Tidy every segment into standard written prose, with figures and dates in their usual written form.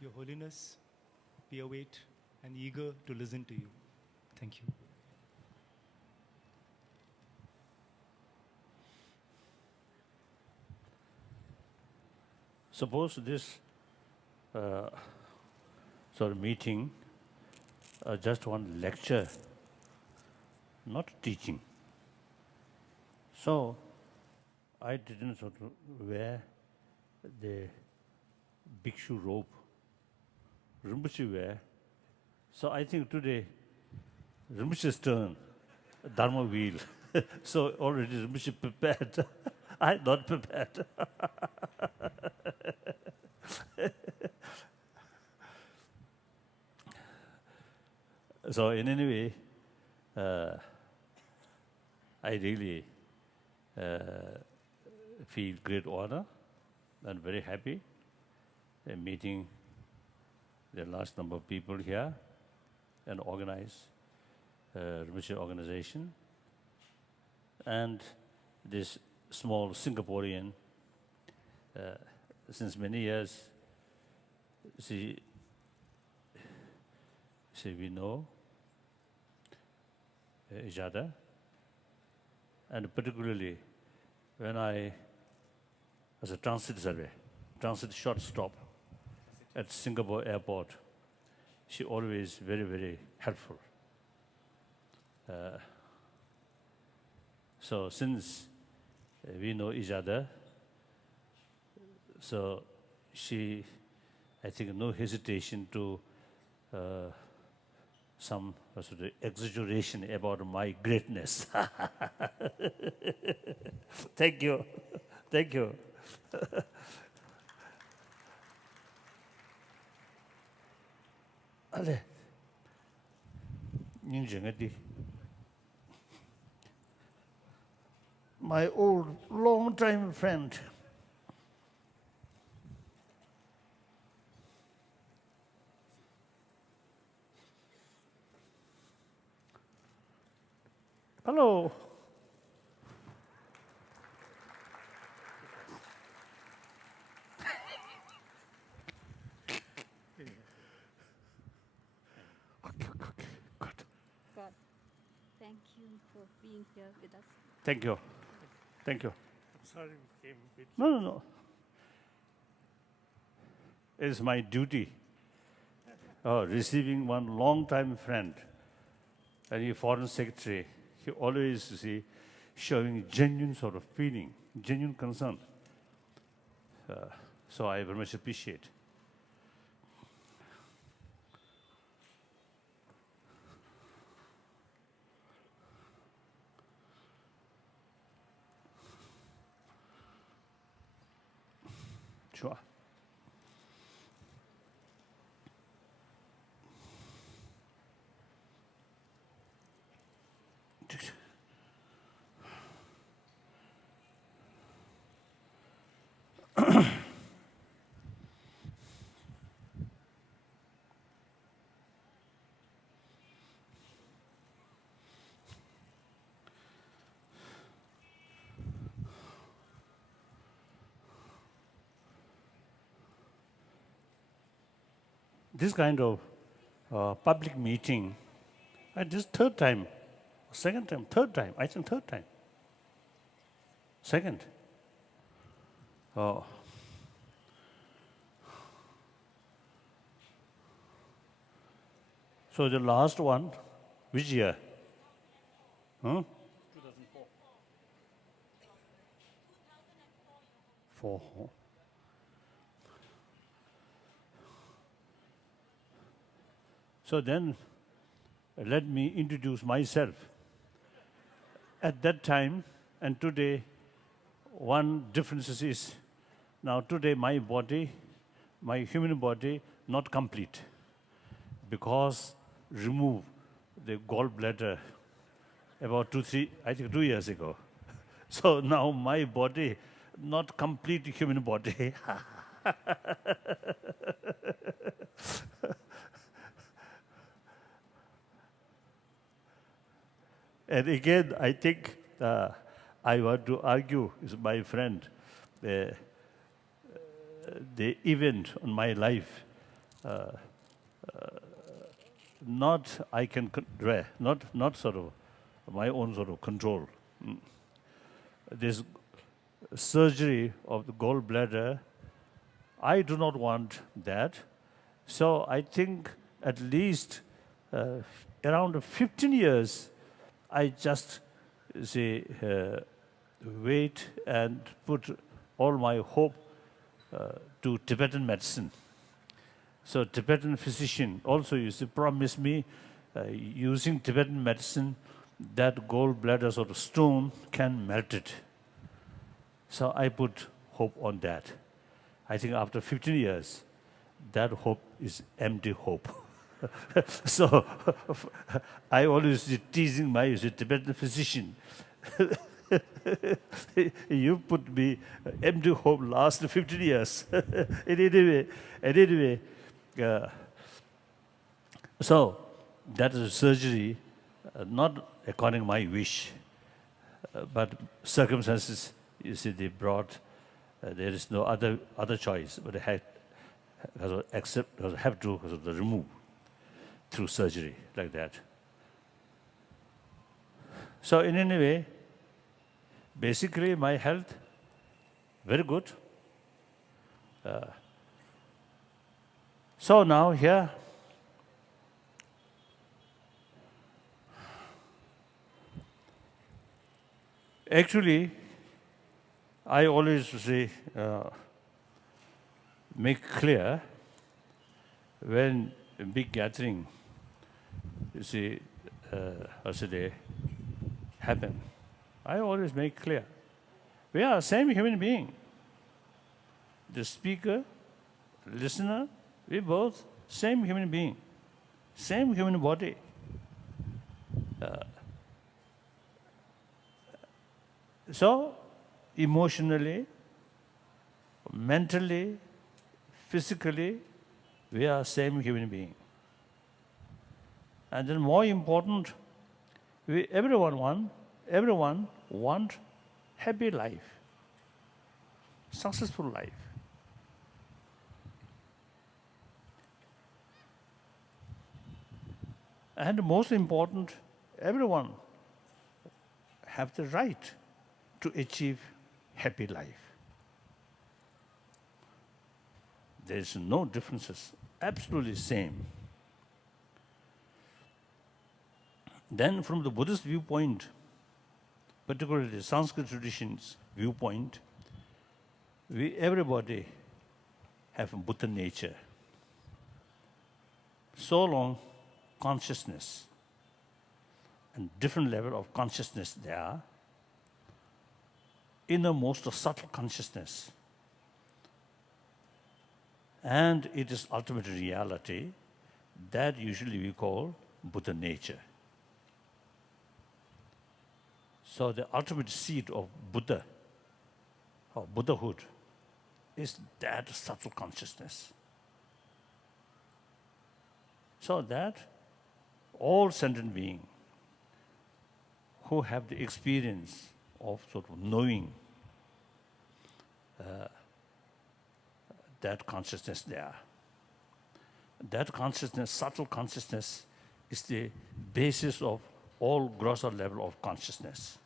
Your Holiness, we await and eager to listen to you. Thank you. Suppose this sort of meeting, just one lecture, not teaching. So I didn't sort of wear the bhikshu robe. Rinpoche wear. So I think today Rinpoche's turn, Dharma wheel. So already Rinpoche prepared. I'm not prepared. So in any way, I really feel great honor and very happy meeting the large number of people here and organize Rinpoche organization. And this small Singaporean, since many years, we know each other. And particularly when I, as a transit short stop at Singapore airport, she always very, very helpful. So since we know each other, so she, I think, no hesitation to some sort of exaggeration about my greatness. Thank you. Thank you. Ale, my old long-time friend, hello. God, thank you for being here with us. Thank you. Thank you. I'm sorry we came a bit. No. It is my duty. Receiving one long-time friend, and a foreign secretary, he always showing genuine sort of feeling, genuine concern. So I very much appreciate. Sure. This kind of public meeting, and this third time, second time, third time, I think third time. Second. Oh. So the last one, which year? Huh? 2004. 4. So then, let me introduce myself. At that time and today, one difference is, now today my body, my human body, not complete, because remove the gallbladder about 2 years ago. So now my body, not complete human body. And again, I think I want to argue with my friend, the event on my life not I can not sort of my own sort of control. This surgery of the gallbladder, I do not want that. So I think at least around 15 years, I just say wait and put all my hope to Tibetan medicine. So Tibetan physician also used to promise me using Tibetan medicine that gallbladder sort of stone can melt it. So I put hope on that. I think after 15 years, that hope is empty hope. So I always teasing my Tibetan physician. You put me empty hope last 15 years. anyway, so that is surgery, not according to my wish, but circumstances, you see, they brought, there is no other choice, but I have to remove through surgery, like that. So in any way, basically my health, very good. So now here, actually, I always say, make clear when a big gathering, you see, happen. I always make clear, we are the same human being. The speaker, listener, we both same human being, same human body. So, emotionally, mentally, physically, we are same human being. And then more important, everyone want happy life, successful life. And most important, everyone have the right to achieve happy life. There is no differences, absolutely same. Then from the Buddhist viewpoint, particularly the Sanskrit tradition's viewpoint, everybody have Buddha nature. So long consciousness and different level of consciousness there, innermost subtle consciousness, and it is ultimate reality that usually we call Buddha nature. So the ultimate seed of Buddha, or Buddhahood, is that subtle consciousness. So that all sentient beings who have the experience of sort of knowing that consciousness there. That consciousness, subtle consciousness, is the basis of all grosser level of consciousness.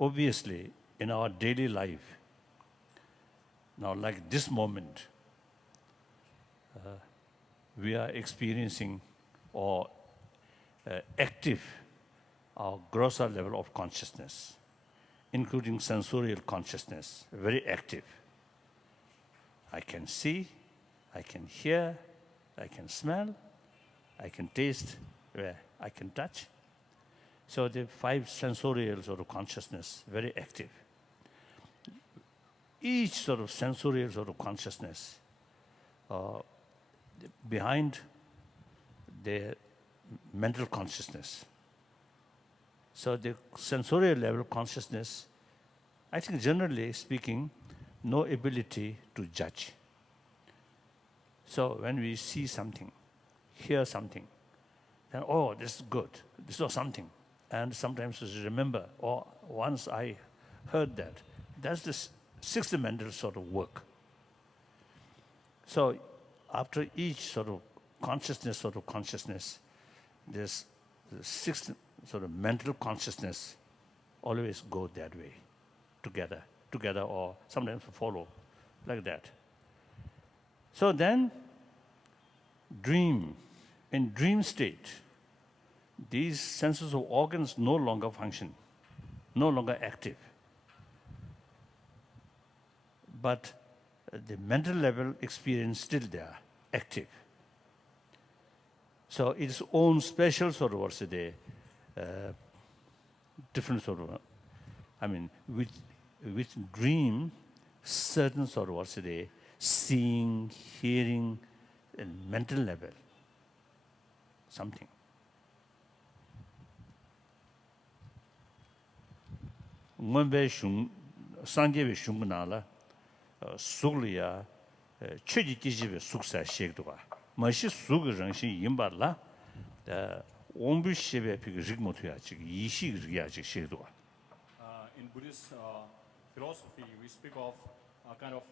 Obviously, in our daily life, now like this moment, we are experiencing or active our grosser level of consciousness, including sensorial consciousness, very active. I can see, I can hear, I can smell, I can taste, I can touch. So the 5 sensorial sort of consciousness, very active. Each sort of sensorial sort of consciousness, behind the mental consciousness. So the sensorial level of consciousness, I think generally speaking, no ability to judge. So when we see something, hear something, then, oh, this is good, this is something. And sometimes we remember, oh, once I heard that. That's the 6th mental sort of work. So after each sort of consciousness, there's the sixth sort of mental consciousness always go that way, together, or sometimes follow, like that. So then, in dream state, these senses of organs no longer function, no longer active. But the mental level experience still there, active. So its own special sort of what's the different sort of, with dream, certain sort of what's the seeing, hearing, and mental level, something. Ngombe shung, sangyewe shung nala, sugliya, cheji kijiwe suksa shekduwa. Mashi sug rangshin yimba la, ombu shebe pig rigmotuya chik, yishi rigya chik shekduwa. In Buddhist philosophy, we speak of a kind of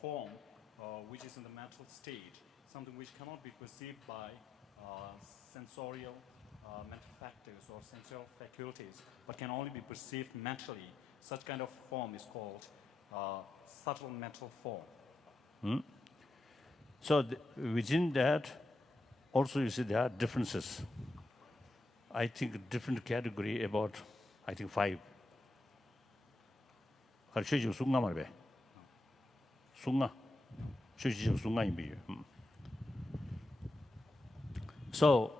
form which is in the mental state, something which cannot be perceived by sensorial mental factors or sensual faculties, but can only be perceived mentally. Such kind of form is called subtle mental form. So within that, also you see there are differences. I think different category about, I think 5. Sunga marbe. Sunga. Sunga imbi. So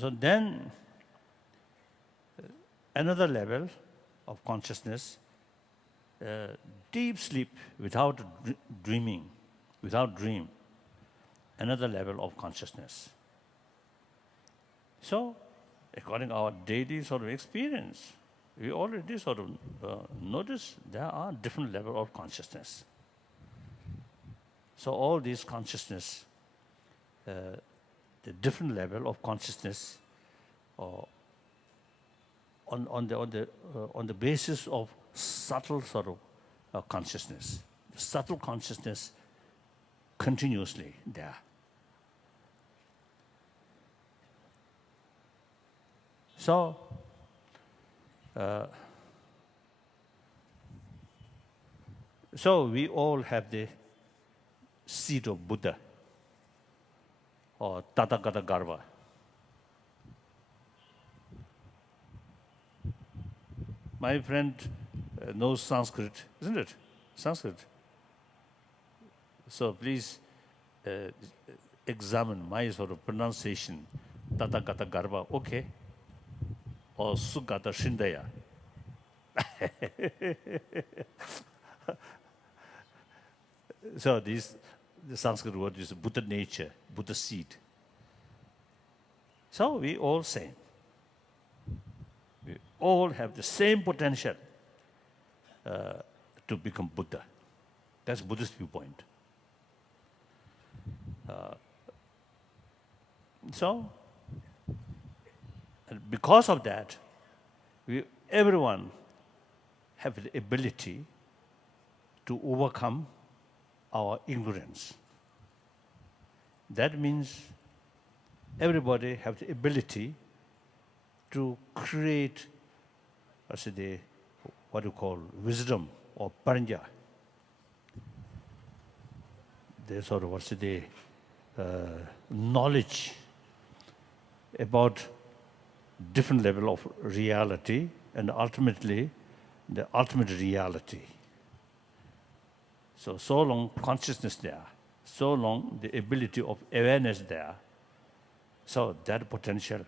then another level of consciousness, deep sleep without dreaming, without dream, another level of consciousness. So, according to our daily sort of experience, we already sort of notice there are different levels of consciousness. So all these consciousness, the different level of consciousness, on the basis of subtle sort of consciousness, subtle consciousness continuously there. So, so we all have the seed of Buddha or Tathagata Garva. My friend knows Sanskrit, isn't it? Sanskrit. So please examine my sort of pronunciation, Tathagata Garva, okay? Or Sugata Shindaya. So the Sanskrit word is Buddha nature, Buddha seed. So we all same. We all have the same potential to become Buddha. That's Buddhist viewpoint. So, and because of that, everyone have the ability to overcome our ignorance. That means everybody have the ability to create, what you call wisdom or paranja. The sort of knowledge about different level of reality and ultimately the ultimate reality. So long consciousness there, so long the ability of awareness there, so that potential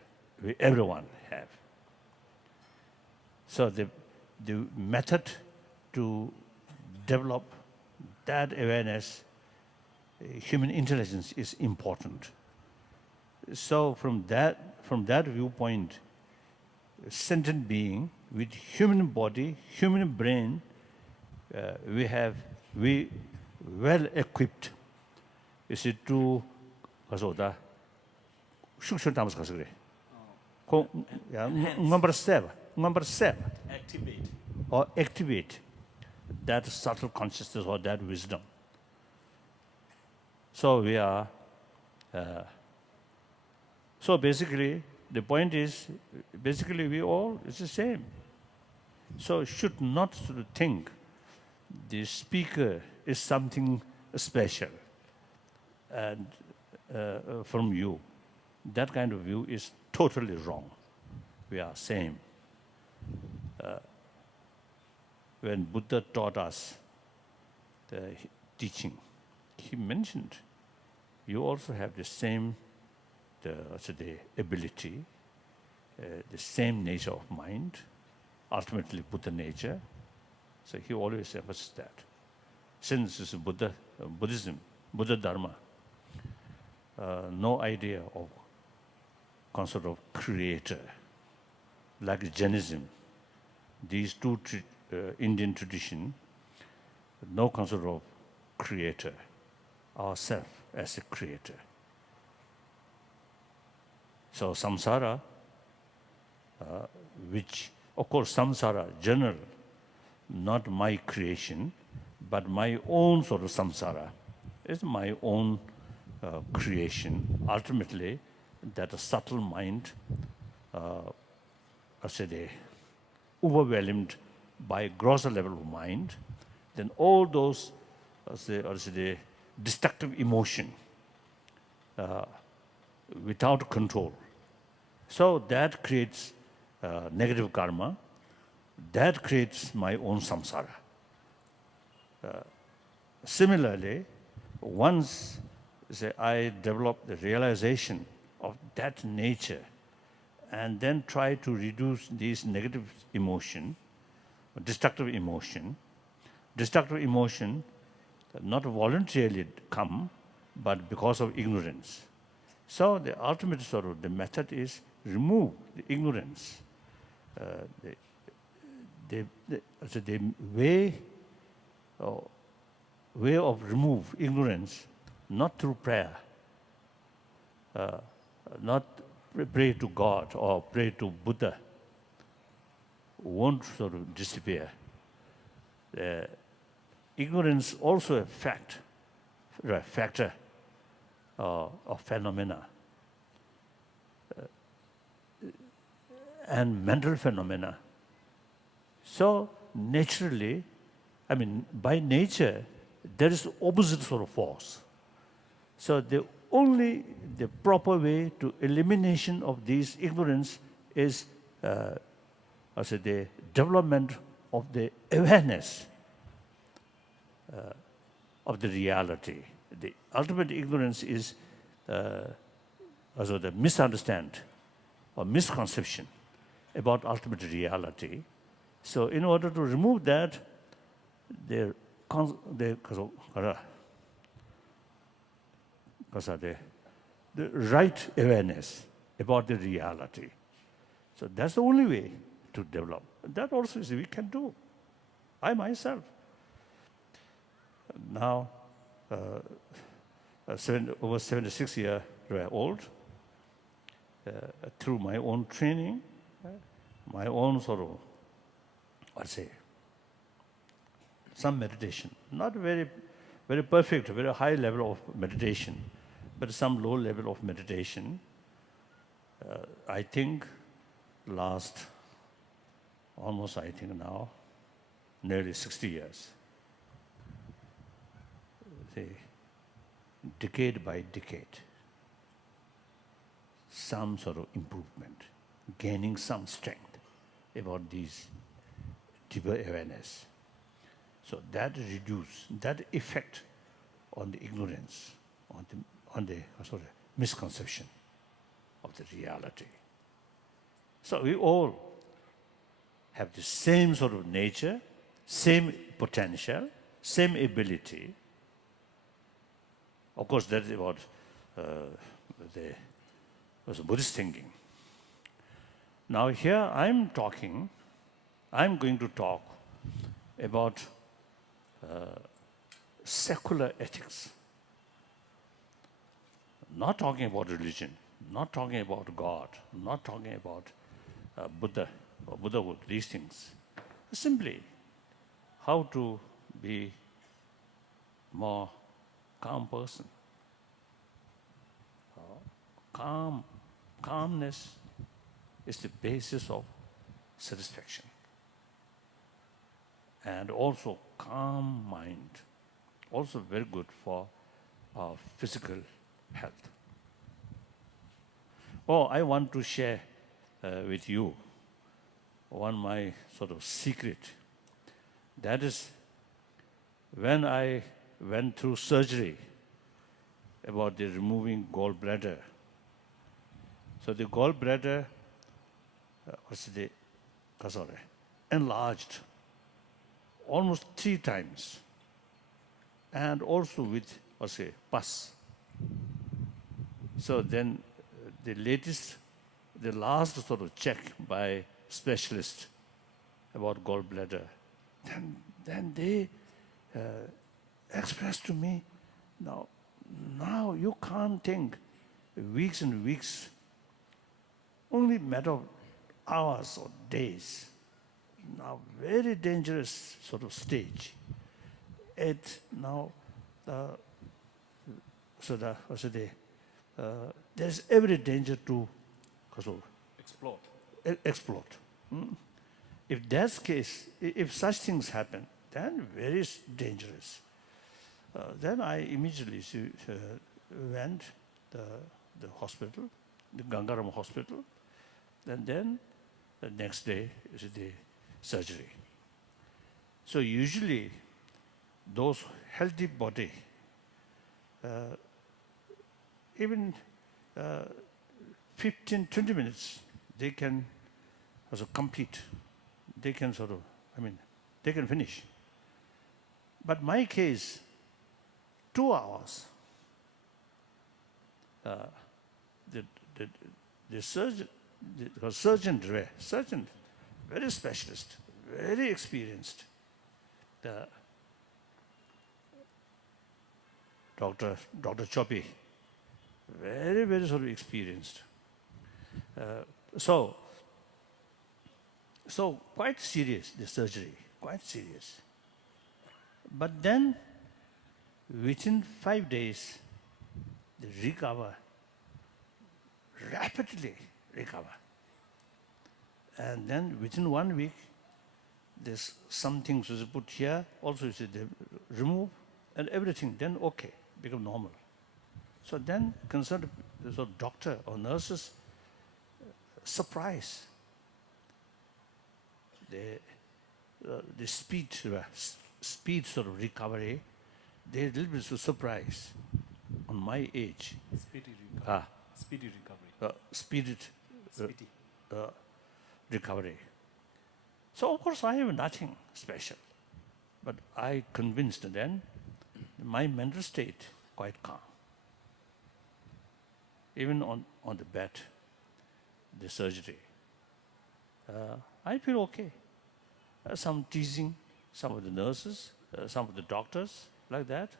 everyone have. So the method to develop that awareness, human intelligence is important. So from that viewpoint, sentient being with human body, human brain, we well equipped. Is it to number seven. Activate that subtle consciousness or that wisdom. So we are, so basically, the point is, basically we all, it's the same. So should not sort of think the speaker is something special and from you. That kind of view is totally wrong. We are same. When Buddha taught us the teaching, he mentioned you also have the same the ability, the same nature of mind, ultimately Buddha nature. So he always emphasized that. Since it's Buddhism, Buddha Dharma, no idea of concept of creator, like Jainism. These two Indian tradition, no concept of creator, ourself as a creator. So samsara, which, of course, samsara, general, not my creation, but my own sort of samsara, is my own creation. Ultimately, that a subtle mind, overwhelmed by grosser level of mind, then all those destructive emotion without control. So that creates negative karma. That creates my own samsara. Similarly, once I develop the realization of that nature and then try to reduce these negative emotion, destructive emotion not voluntarily come, but because of ignorance. So the ultimate sort of the method is remove the ignorance. The way of remove ignorance, not through prayer, not pray to God or pray to Buddha, won't sort of disappear. Ignorance also a factor of phenomena and mental phenomena. So naturally, by nature, there is opposite sort of force. So the proper way to elimination of these ignorance is the development of the awareness of the reality. The ultimate ignorance is the misunderstand or misconception about ultimate reality. So in order to remove that, the right awareness about the reality. So that's the only way to develop. That also is we can do. I myself, now over 76 years old, through my own training, my own sort of, some meditation, not very, very perfect, very high level of meditation, but some low level of meditation. I think last almost, now, nearly 60 years. Decade by decade, some sort of improvement, gaining some strength about these deeper awareness. So that reduce that effect on the ignorance, on the misconception of the reality. So we all have the same sort of nature, same potential, same ability. Of course, that is about the Buddhist thinking. Now here I'm going to talk about secular ethics. Not talking about religion, not talking about God, not talking about Buddha or Buddhahood, these things. Simply how to be more calm person, calmness is the basis of satisfaction. And also calm mind, also very good for our physical health. Oh, I want to share with you one my sort of secret. That is, when I went through surgery about the removing gallbladder. So the gallbladder enlarged almost 3 times, and also with pus. So then the last sort of check by specialist about gallbladder, then they expressed to me, now you can't think weeks and weeks, only matter of hours or days. Now, very dangerous sort of stage. There's every danger to explode. If that's case, if such things happen, then very dangerous. Then I immediately went to the hospital, the Gangaram hospital, and then the next day is the surgery. So usually, those healthy body, even 15, 20 minutes, they can also complete. They can they can finish. But my case, 2 hours. The surgeon, very specialist, very experienced. The Dr. Choppy, very, very sort of experienced. So quite serious, the surgery, quite serious. But then, within 5 days, they recover, rapidly recover. And then within 1 week, there's some things was put here, also they remove, and everything, then okay, become normal. So then concerned doctor or nurses, surprise. The speed sort of recovery, they're a little bit surprised on my age. Speedy recovery. Speedy recovery. Speedy recovery. So of course I have nothing special, but I convinced then my mental state quite calm. Even on the bed, the surgery, I feel okay. Some teasing, some of the nurses, some of the doctors, like that.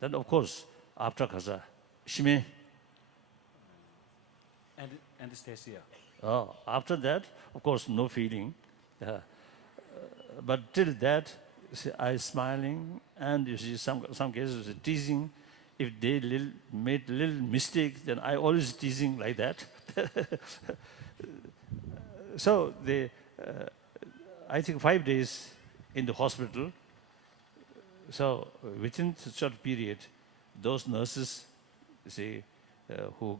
Then of course, after Kaza, Shime. Anesthesia. After that, of course, no feeling. But till that, I smiling, and you see some cases teasing. If they made little mistake, then I always teasing like that. So I think 5 days in the hospital. So within a short period, those nurses, who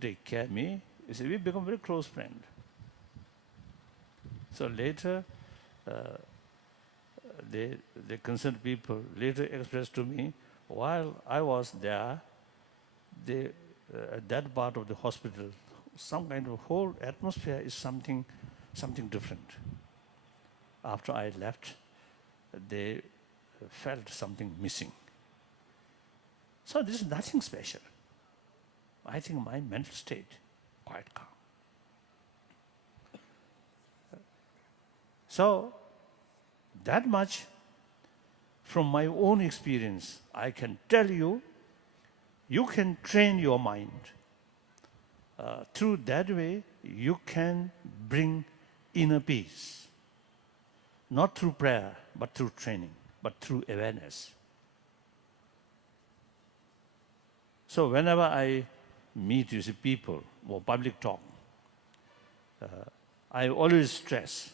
take care of me, we become very close friend. So later, the concerned people later expressed to me, while I was there, at that part of the hospital, some kind of whole atmosphere is something different. After I left, they felt something missing. So this is nothing special. I think my mental state quite calm. So that much from my own experience, I can tell you, you can train your mind. Through that way, you can bring inner peace. Not through prayer, but through training, but through awareness. So whenever I meet you see people or public talk, I always stress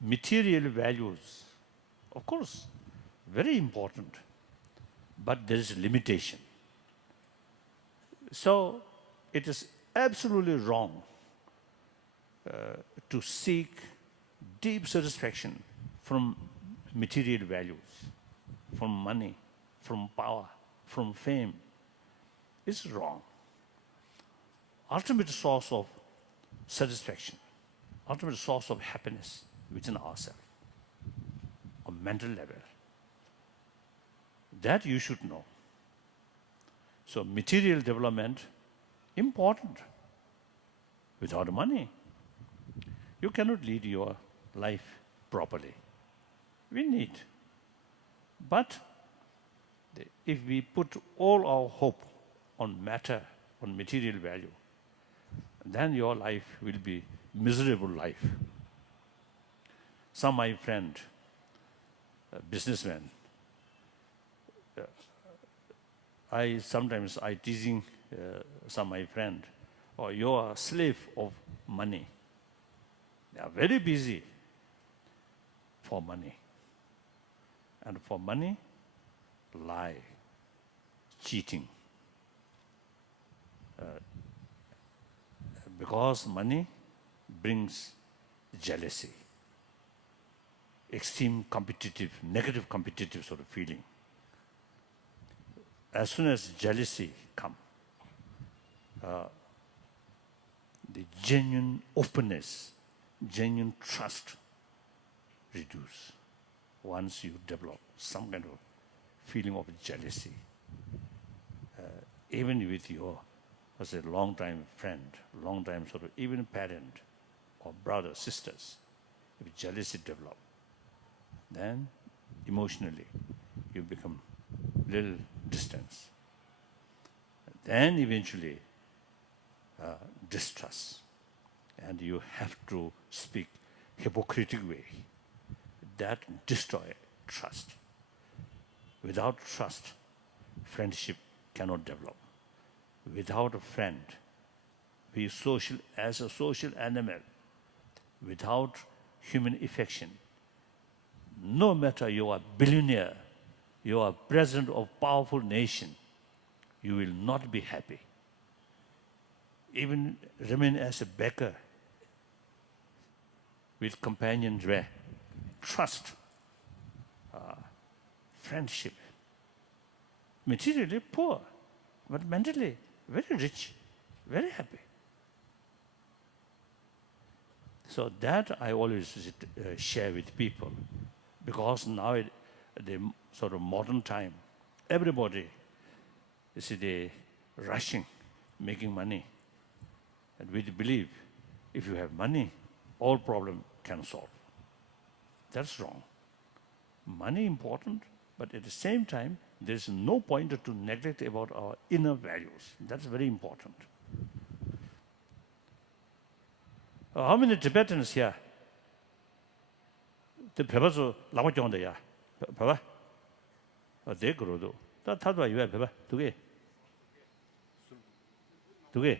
material values, of course, very important, but there is limitation. So it is absolutely wrong to seek deep satisfaction from material values, from money, from power, from fame. It's wrong. Ultimate source of satisfaction, ultimate source of happiness within ourselves, on mental level. That you should know. So material development, important. Without money, you cannot lead your life properly. We need. But if we put all our hope on matter, on material value, then your life will be miserable life. Some my friend, businessman, sometimes I teasing some my friend, oh, you are a slave of money. They are very busy for money. And for money, lie, cheating. Because money brings jealousy, extreme competitive, negative competitive sort of feeling. As soon as jealousy comes, the genuine openness, genuine trust reduce once you develop some kind of feeling of jealousy. Even with your, as a long-time friend, long-time sort of even parent or brother, sisters, if jealousy develop, then emotionally you become little distance. Then eventually distrust, and you have to speak hypocritical way. That destroy trust. Without trust, friendship cannot develop. Without a friend, we social as a social animal, without human affection, no matter you are billionaire, you are president of powerful nation, you will not be happy. Even remain as a beggar with companions where trust, friendship, materially poor, but mentally very rich, very happy. So that I always share with people, because now the sort of modern time, everybody, you see, they rushing, making money. And we believe if you have money, all problem can solve. That's wrong. Money important, but at the same time, there's no point to neglect about our inner values. That's very important. How many Tibetans here? The Pebazo Lama Jonda ya. Peba? They grow though. That Tadwa you have Peba. Tuge. Tuge.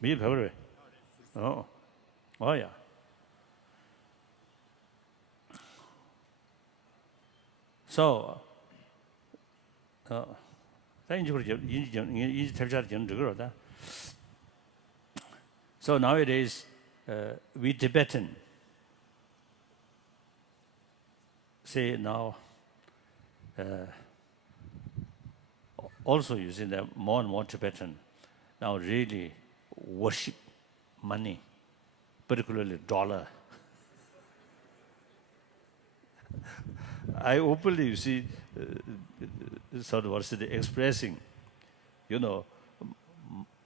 Me Peba. Oh. Oh yeah. So so nowadays, we Tibetan say now, also you see that more and more Tibetan now really worship money, particularly dollar. I openly, you see, sort of what's it, expressing, you know,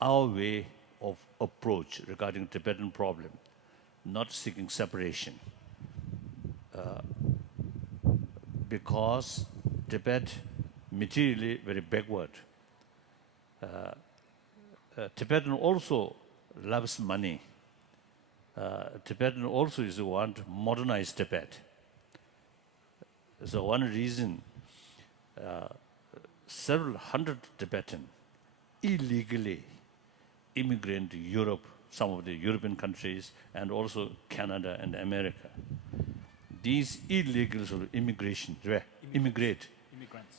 our way of approach regarding Tibetan problem, not seeking separation. Because Tibet materially very backward. Tibetan also loves money. Tibetan also is want modernized Tibet. So one reason, several hundred Tibetan illegally immigrant to Europe, some of the European countries, and also Canada and America. These illegals or immigrants, Immigrants.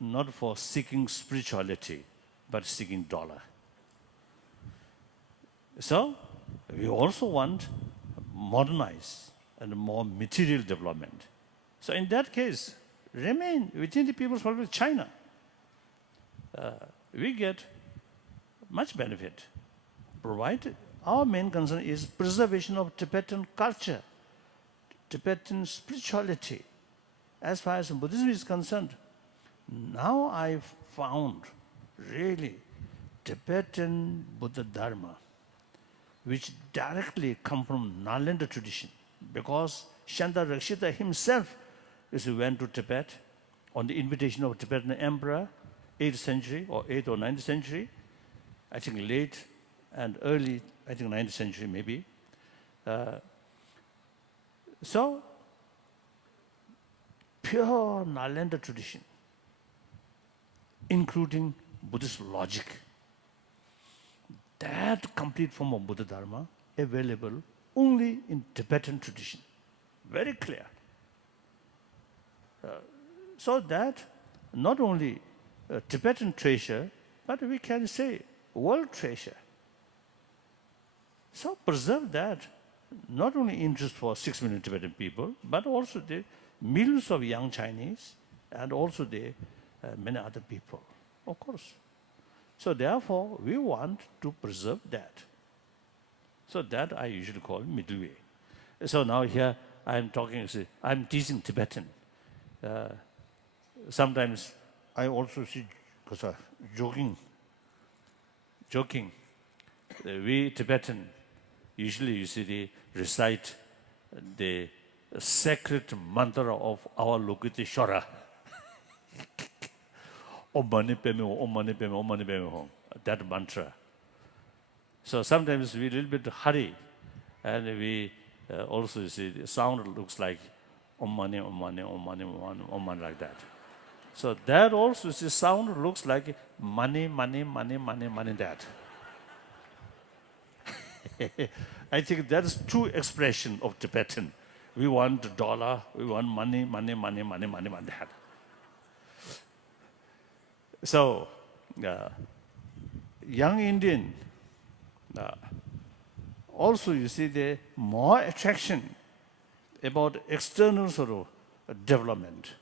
not for seeking spirituality, but seeking dollar. So we also want modernize and more material development. So in that case, remain within the People's Republic of China. We get much benefit, provided our main concern is preservation of Tibetan culture, Tibetan spirituality. As far as Buddhism is concerned, now I've found really Tibetan Buddha Dharma, which directly come from Nalanda tradition, because Shanta Rakshita himself went to Tibet on the invitation of Tibetan emperor, 8th century or 8th or 9th century, I think late and early, I think 9th century maybe. So, pure Nalanda tradition, including Buddhist logic. That complete form of Buddha Dharma available only in Tibetan tradition. Very clear. So that not only Tibetan treasure, but we can say world treasure. So preserve that, not only interest for 6 million Tibetan people, but also the millions of young Chinese and also the many other people, of course. So therefore, we want to preserve that. So that I usually call middle way. So now here I'm talking, I'm teaching Tibetan. Sometimes I also see, because joking. We Tibetan, usually you see they recite the sacred mantra of our Lokiti Shora. Om Mani Padme Hum, Om Mani Padme Hum, Om Mani Padme Hum. That mantra. So sometimes we a little bit hurry, and we also see the sound looks like Om Mani, Om Mani, Om Mani, Om Mani, like that. So that also the sound looks like money, money, money, money, money, that. I think that's true expression of Tibetan. We want dollar, we want money, money, money, money, money, money, that. So, young Indian, also you see the more attraction about external sort of development.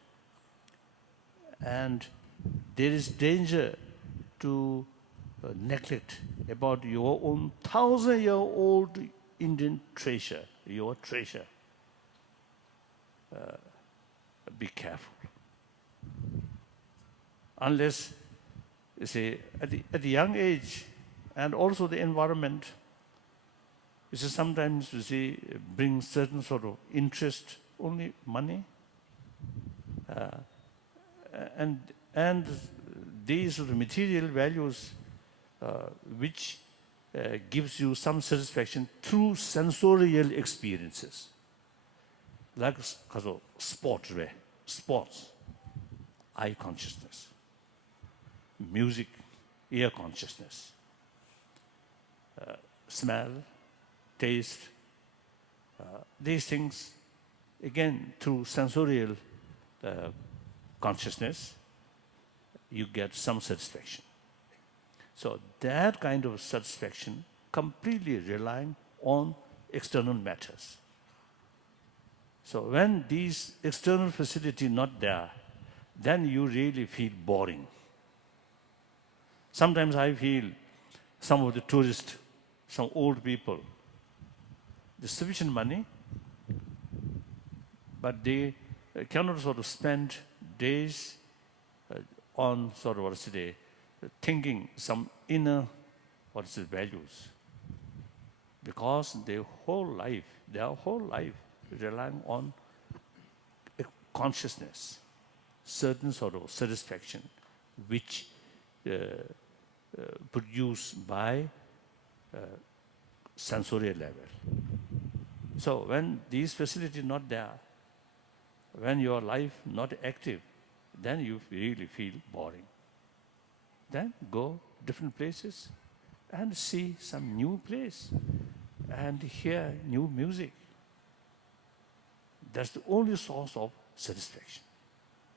And there is danger to neglect about your own 1,000-year-old Indian treasure, your treasure. Be careful. Unless, you see, at the young age, and also the environment, you see, sometimes you see, bring certain sort of interest, only money, and these sort of material values, which gives you some satisfaction through sensorial experiences, like sports, eye consciousness, music, ear consciousness, smell, taste, these things, again, through sensorial consciousness, you get some satisfaction. So that kind of satisfaction completely relying on external matters. So when these external facility not there, then you really feel boring. Sometimes I feel some of the tourists, some old people, there's sufficient money, but they cannot sort of spend days on sort of, thinking some inner, values. Because their whole life relying on a consciousness, certain sort of satisfaction, which produced by sensorial level. So when these facilities not there, when your life not active, then you really feel boring. Then go different places and see some new place and hear new music. That's the only source of satisfaction.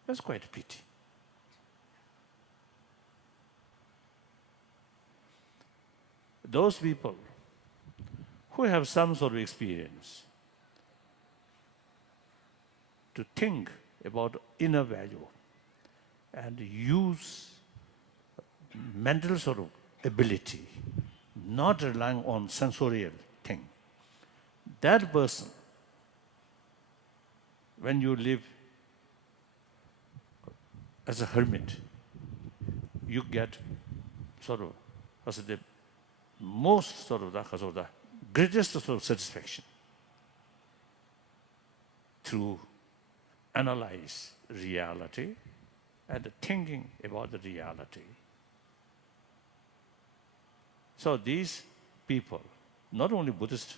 That's quite a pity. Those people who have some sort of experience to think about inner value and use mental sort of ability, not relying on sensorial thing. That person, when you live as a hermit, you get sort of, the most sort of the greatest sort of satisfaction to analyze reality and thinking about the reality. So these people, not only Buddhist,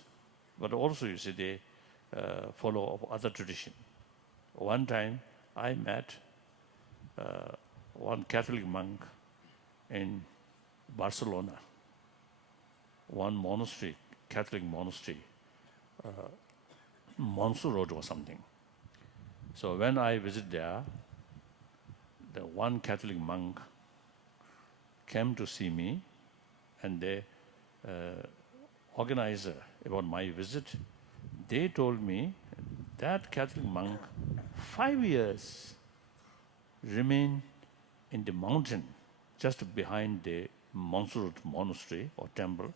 but also you see they follow of other tradition. One time I met one Catholic monk in Barcelona, one monastery, Catholic monastery, Monsu Road or something. So when I visit there, the one Catholic monk came to see me, and the organizer about my visit, they told me that Catholic monk 5 years remained in the mountain just behind the Monsu Road monastery or temple,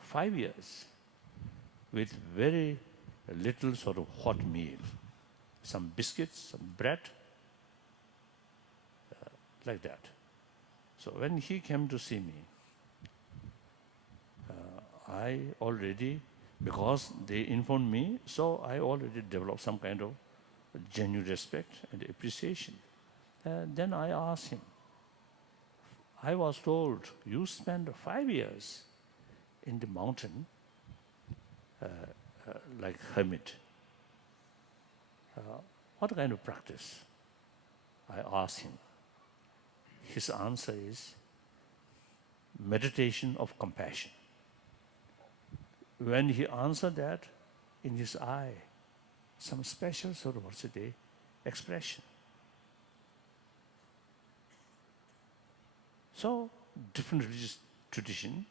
5 years with very little sort of hot meal, some biscuits, some bread, like that. So when he came to see me, I already, because they informed me, so I already developed some kind of genuine respect and appreciation. Then I asked him, I was told you spent 5 years in the mountain like hermit. What kind of practice? I asked him. His answer is meditation of compassion. When he answered that, in his eye, some special sort of expression. So, different religious tradition,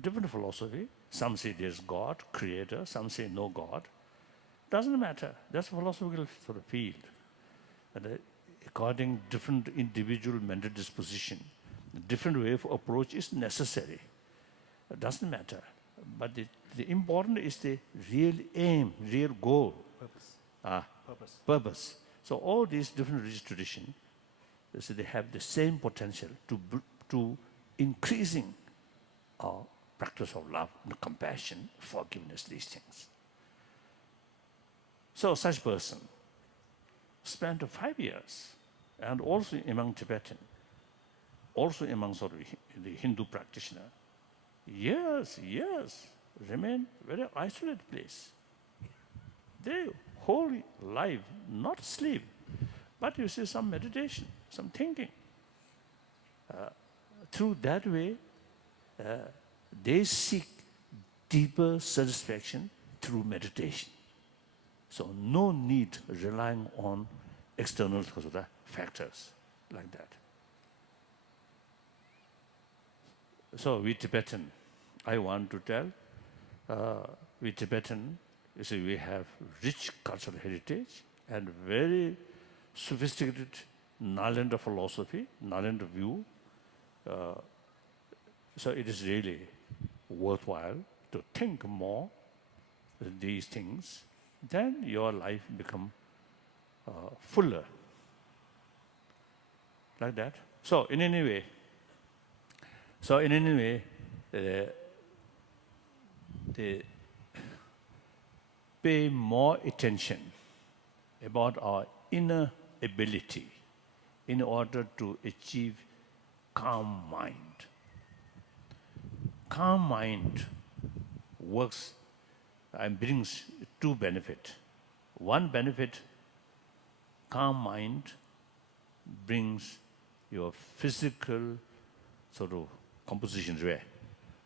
different philosophy. Some say there's God, creator, some say no God. Doesn't matter. That's a philosophical sort of field. And according different individual mental disposition, different way of approach is necessary. It doesn't matter. But the important is the real aim, real goal. Purpose. So all these different religious traditions, so they have the same potential to increasing our practice of love and compassion, forgiveness, these things. So such person spent 5 years, and also among Tibetan, also among sort of the Hindu practitioner, years, remain very isolated place. They whole life, not sleep, but you see some meditation, some thinking. Through that way, they seek deeper satisfaction through meditation. So no need relying on external factors like that. So we Tibetan, I want to tell, we Tibetan, you see, we have rich cultural heritage and very sophisticated Nalanda philosophy, Nalanda view. So it is really worthwhile to think more these things. Then your life become fuller. Like that. So in any way, they pay more attention about our inner ability in order to achieve calm mind. Calm mind works and brings two benefits. One benefit calm mind brings your physical sort of composition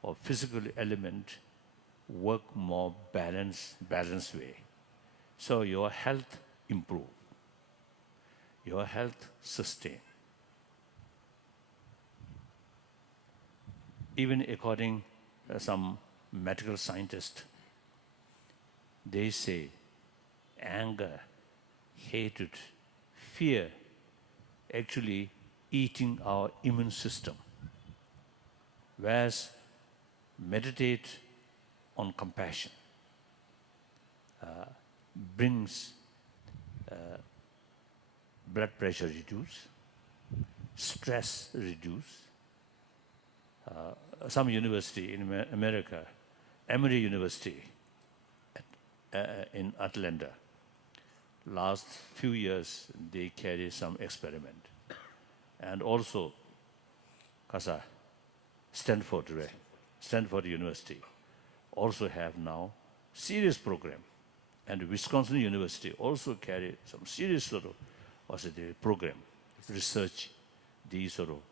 or physical element work more balanced way. So your health improve, your health sustain. Even according some medical scientists, they say anger, hatred, fear actually eating our immune system. Whereas meditate on compassion brings blood pressure reduce, stress reduce. Some university in America, Emory University in Atlanta, last few years they carry some experiment. And also, Kasa, Stanford University also have now serious program. And Wisconsin University also carry some serious sort of program, research these sort of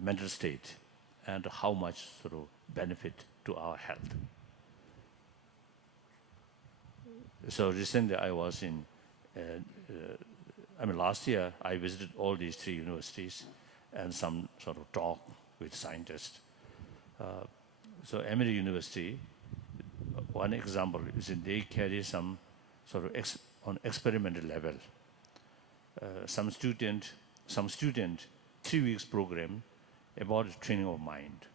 mental state and how much sort of benefit to our health. So recently I was in, last year I visited all these 3 universities and some sort of talk with scientists. So Emory University, one example is that they carry some sort of on experimental level. Some student, 3 weeks program about training of mind,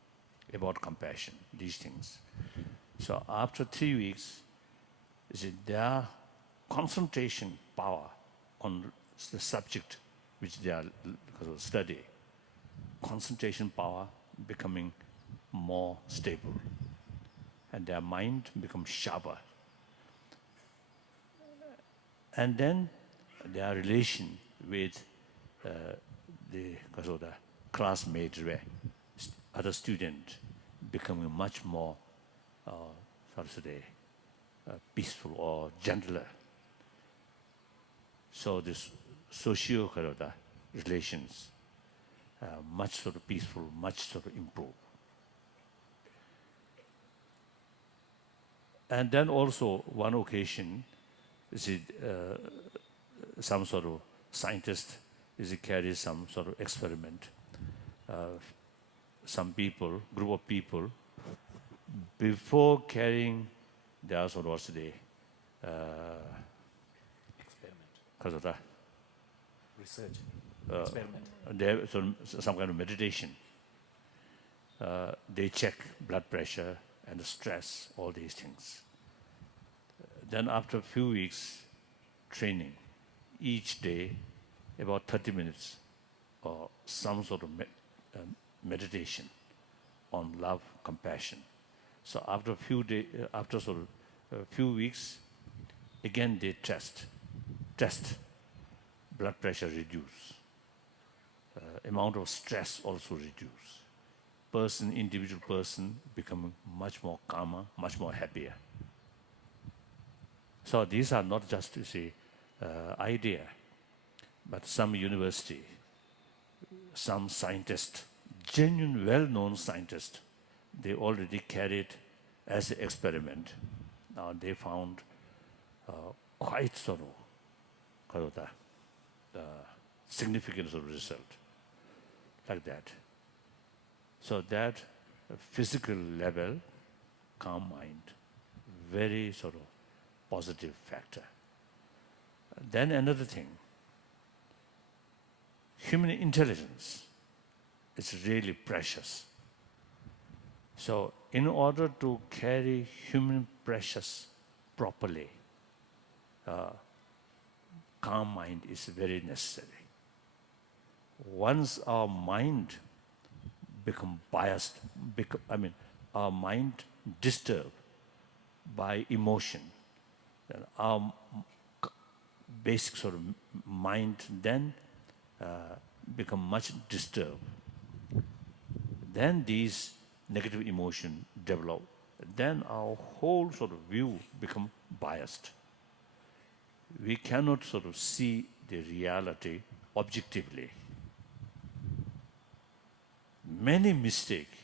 about compassion, these things. So after 3 weeks, is it their concentration power on the subject which they are studying, concentration power becoming more stable, and their mind becomes sharper. And then their relation with the classmates, other students, becoming much more, peaceful or gentler. So this socio relations much sort of peaceful, much sort of improve. And then also one occasion, some sort of scientist carries some sort of experiment. Some people, group of people, before carrying their sort of experiment, research, experiment. They have some kind of meditation. They check blood pressure and the stress, all these things. Then after a few weeks training, each day about 30 minutes or some sort of meditation on love, compassion. So after a few weeks, again they test, blood pressure reduce, amount of stress also reduce. Individual person becoming much more calmer, much more happier. So these are not just to say idea, but some university, some scientist, genuine well-known scientist, they already carried as an experiment. Now they found quite sort of significant sort of result like that. So that physical level, calm mind, very sort of positive factor. Then another thing, human intelligence is really precious. So in order to carry human precious properly, calm mind is very necessary. Once our mind become biased, our mind disturbed by emotion, then our basic sort of mind then become much disturbed. Then these negative emotion develop. Then our whole sort of view become biased. we cannot sort of see the reality objectively. Many mistakes,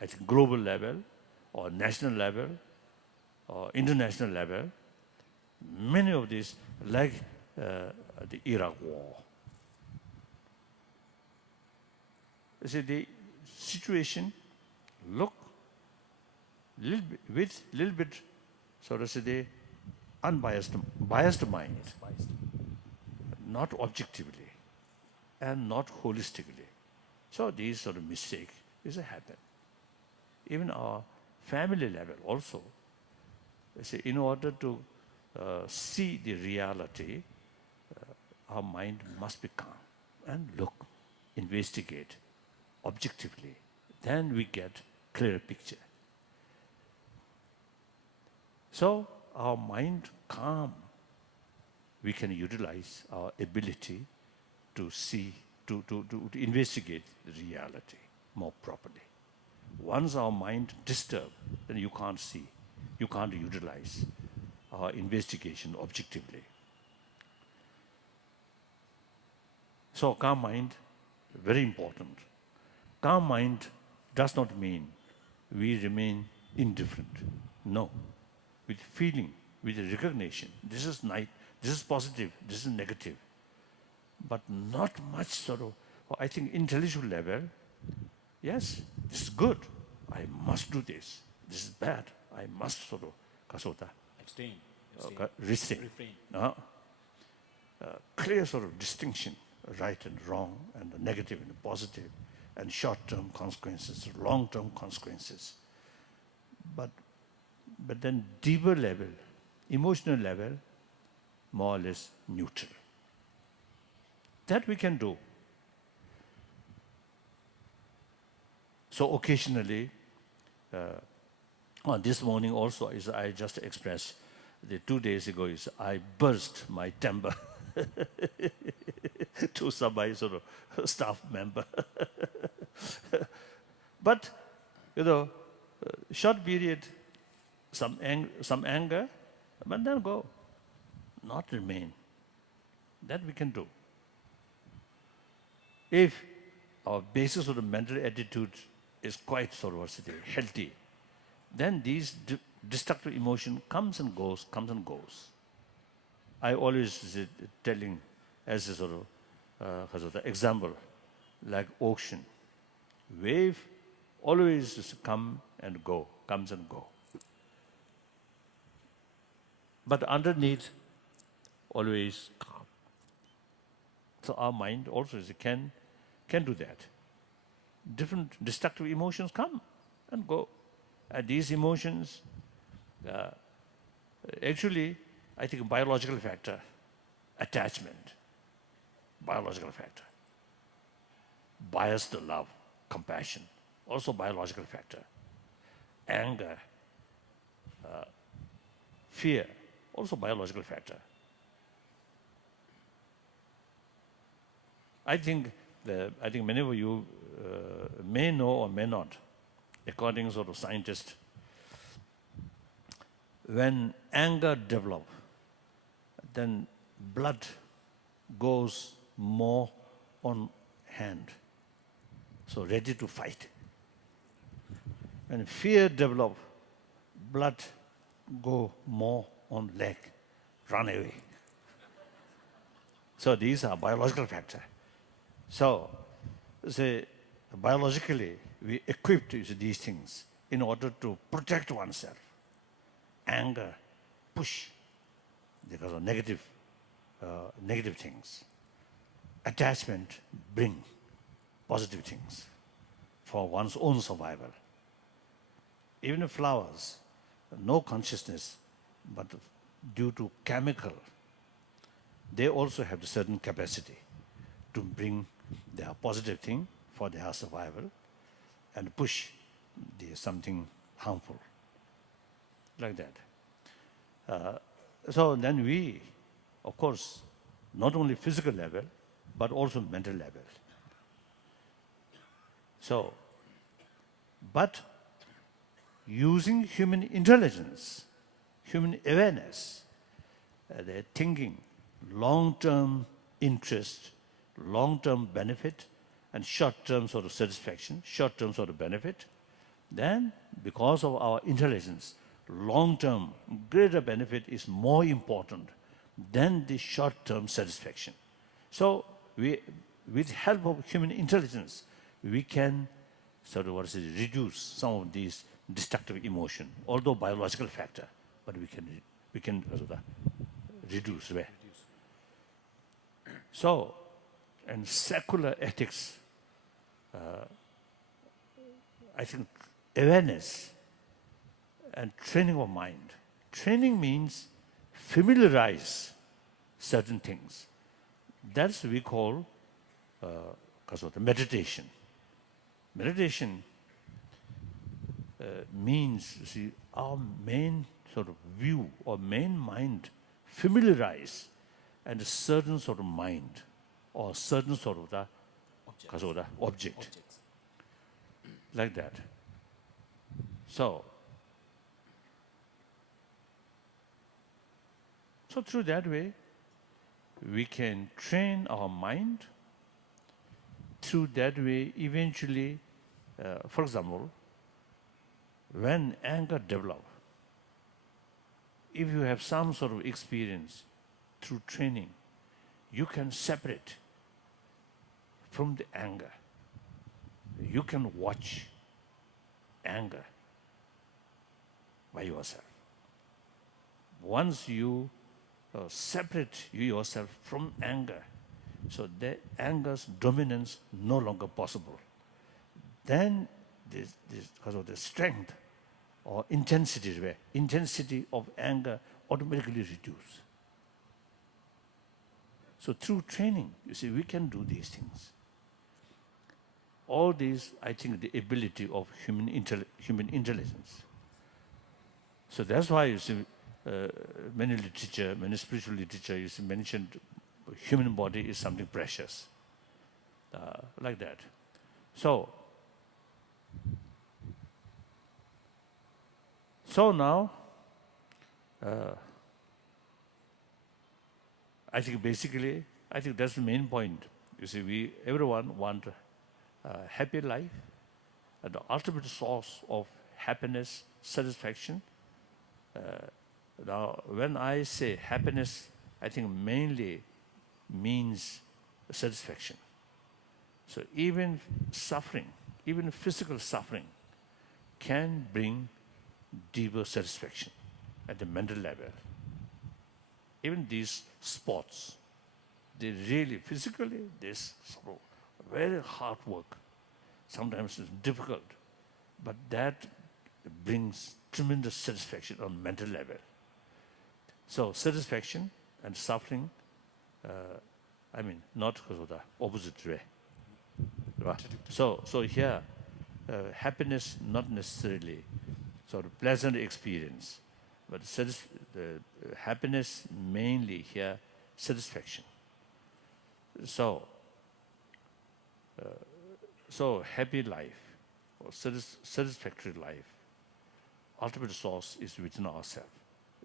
at global level, or national level, or international level, many of these, like the Iraq War. You see, the situation look little bit, so to say, the biased mind, not objectively and not holistically. So these sort of mistakes is happen. Even our family level also. You see, in order to see the reality, our mind must be calm and look, investigate objectively. Then we get clear picture. So our mind calm, we can utilize our ability to see, to investigate the reality more properly. Once our mind disturbed, then you can't see, you can't utilize our investigation objectively. So calm mind, very important. Calm mind does not mean we remain indifferent. No. With feeling, with recognition, this is nice, this is positive, this is negative. But not much sort of, I think intellectual level, yes, this is good, I must do this. This is bad, I must sort of, kasota. Abstain. Refrain. Clear sort of distinction, right and wrong, and the negative and the positive, and short-term consequences, long-term consequences. But then deeper level, emotional level, more or less neutral. That we can do. So occasionally, this morning also, is I just expressed, the 2 days ago, is I burst my temper to some my sort of staff member. But, short period, some anger, but then go, not remain. That we can do. If our basis of the mental attitude is quite sort of healthy, then these destructive emotion comes and goes. I always telling as a sort of example, like ocean. Wave always just comes and go. But underneath, always calm. So our mind also can do that. Different destructive emotions come and go. And these emotions, actually, I think biological factor, attachment, biological factor. Biased love, compassion, also biological factor. Anger, fear, also biological factor. I think many of you may know or may not, according to sort of scientists, when anger develops, then blood goes more on hand, so ready to fight. When fear develops, blood go more on leg, run away. So these are biological factors. So, biologically, we equipped with these things in order to protect oneself. Anger, push, because of negative things. Attachment, bring positive things for one's own survival. Even flowers, no consciousness, but due to chemical, they also have a certain capacity to bring their positive thing for their survival and push something harmful, like that. So then we, of course, not only physical level, but also mental level. So, but using human intelligence, human awareness, they're thinking long-term interest, long-term benefit, and short-term sort of satisfaction, short-term sort of benefit, then because of our intelligence, long-term greater benefit is more important than the short-term satisfaction. So with help of human intelligence, we can sort of reduce some of these destructive emotion, although biological factor, but we can reduce. Right? So, and secular ethics, I think awareness and training of mind. Training means familiarize certain things. That's what we call meditation. Meditation means, you see, our main sort of view or main mind familiarize and a certain sort of mind or certain sort of the object. Like that. So through that way, we can train our mind. Through that way, eventually, for example, when anger develops, if you have some sort of experience through training, you can separate from the anger. You can watch anger by yourself. Once you separate yourself from anger, so the anger's dominance no longer possible. Then this because of the strength or intensity of anger automatically reduce. So through training, you see, we can do these things. All these, I think, the ability of human intelligence. So that's why you see many spiritual literature, you see, mentioned human body is something precious, like that. So now, I think basically, that's the main point. You see, everyone want a happy life, and the ultimate source of happiness, satisfaction. Now, when I say happiness, I think mainly means satisfaction. So even suffering, even physical suffering, can bring deeper satisfaction at the mental level. Even these sports, they really, physically, this sort of very hard work. Sometimes it's difficult, but that brings tremendous satisfaction on mental level. So satisfaction and suffering, not the opposite way. Right? So here, happiness not necessarily sort of pleasant experience, but happiness mainly here, satisfaction. So happy life or satisfactory life, ultimate source is within ourselves.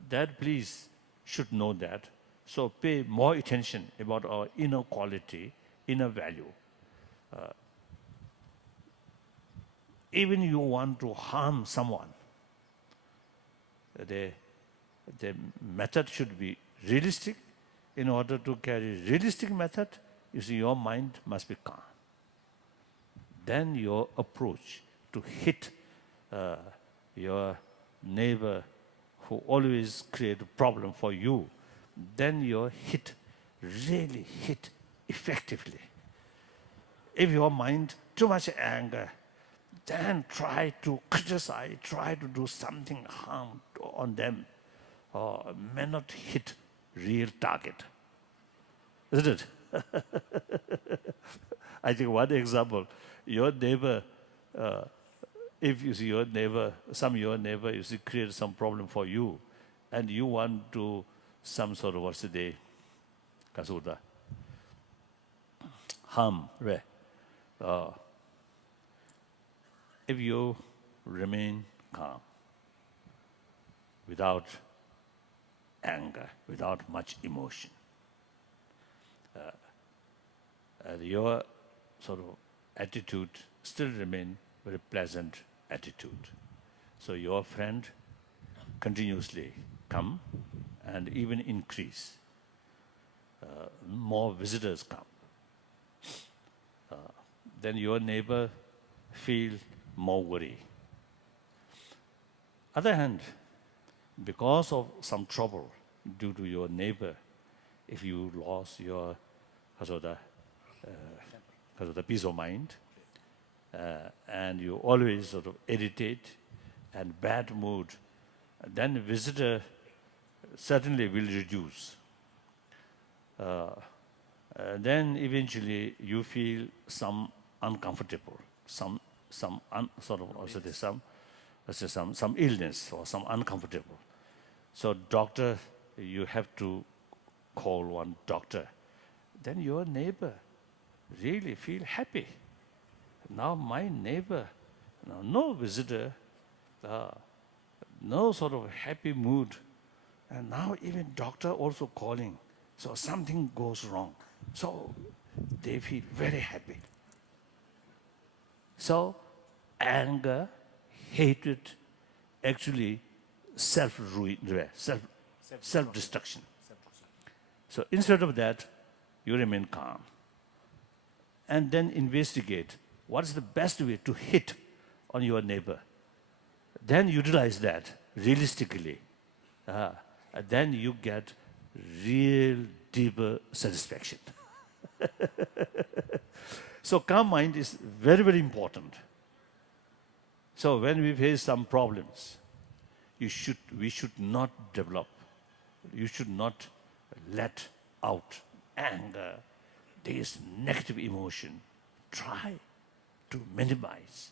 That please should know that. So pay more attention about our inner quality, inner value. Even you want to harm someone, the method should be realistic. In order to carry realistic method, you see, your mind must be calm. Then your approach to hit your neighbor who always create a problem for you, then your really hit effectively. If your mind too much anger, then try to criticize, try to do something harm on them, or may not hit real target. Isn't it? I think one example, your neighbor, if you see your neighbor, you see, create some problem for you, and you want to some sort of harm, right? If you remain calm, without anger, without much emotion. And your sort of attitude still remain very pleasant attitude. So your friend continuously come and even increase. More visitors come. Then your neighbor feel more worry. Other hand, because of some trouble due to your neighbor, if you lost your peace of mind, and you always sort of irritate and bad mood, then visitor certainly will reduce. Then eventually you feel some uncomfortable, some illness or some uncomfortable. So doctor, you have to call one doctor. Then your neighbor really feel happy. Now my neighbor, no visitor, no sort of happy mood, and now even doctor also calling. So something goes wrong. So they feel very happy. So anger, hatred, actually self-ruin, self-destruction. So instead of that, you remain calm. And then investigate what is the best way to hit on your neighbor. Then utilize that realistically. And then you get real deeper satisfaction. So calm mind is very, very important. So when we face some problems, we should not develop, you should not let out anger, this negative emotion. Try to minimize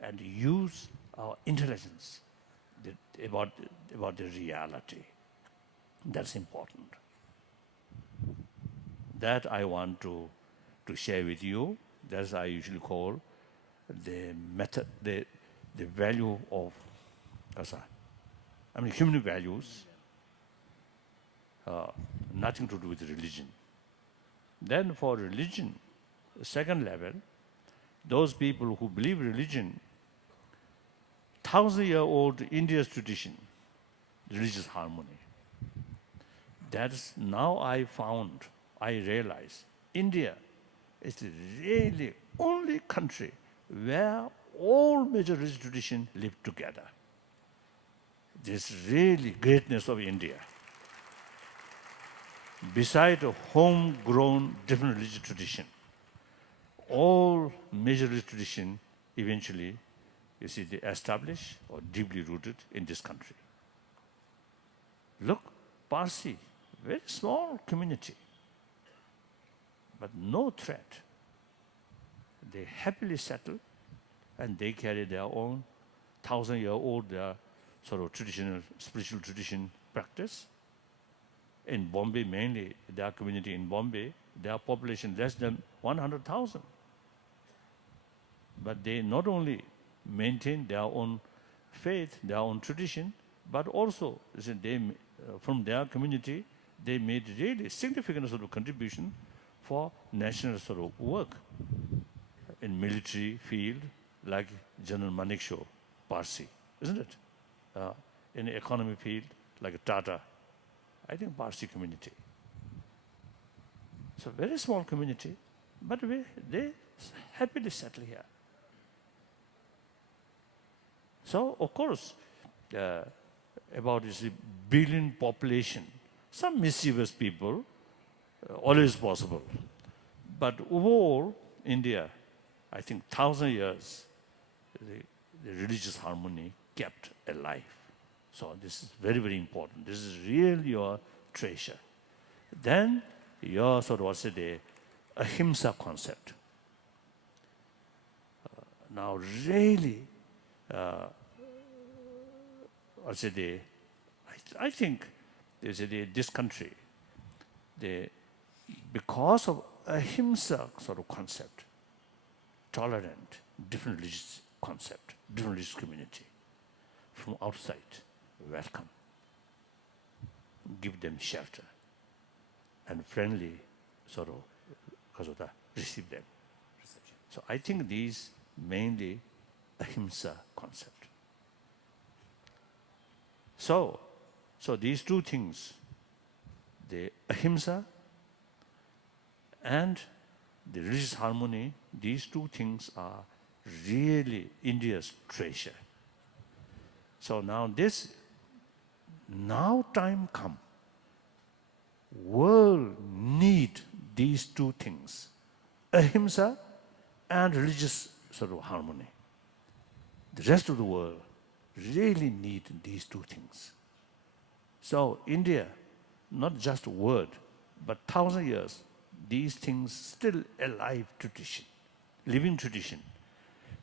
and use our intelligence about the reality. That's important. That I want to share with you. That's I usually call the method, the value of human values, nothing to do with religion. Then for religion, second level, those people who believe religion, 1,000-year-old India's tradition, religious harmony. That's now I realize, India is the really only country where all major religious traditions live together. This really greatness of India. Beside a homegrown different religious tradition, all major religious traditions eventually, you see, they establish or deeply rooted in this country. Look, Parsi, very small community, but no threat. They happily settle, and they carry their own 1,000-year-old sort of traditional, spiritual tradition practice. In Bombay, mainly, their community in Bombay, their population less than 100,000. But they not only maintain their own faith, their own tradition, but also from their community, they made really significant sort of contribution for national sort of work. In military field, like General Manekshaw, Parsi, isn't it? In the economy field, like Tata, I think Parsi community. So very small community, but they happily settle here. So of course, about this billion population, some mischievous people, always possible. But overall, India, I think 1,000 years, the religious harmony kept alive. So this is very, very important. This is really your treasure. Then your sort of the ahimsa concept. Now really, I think this country, because of ahimsa sort of concept, tolerant, different religious concept, different religious community, from outside, welcome. give them shelter, and friendly sort of receive them. So I think these mainly ahimsa concept. So these two things, the ahimsa and the religious harmony, these two things are really India's treasure. So now time come. World need these two things, ahimsa and religious sort of harmony. The rest of the world really need these two things. So India, not just a word, but 1,000 years, these things still alive tradition, living tradition.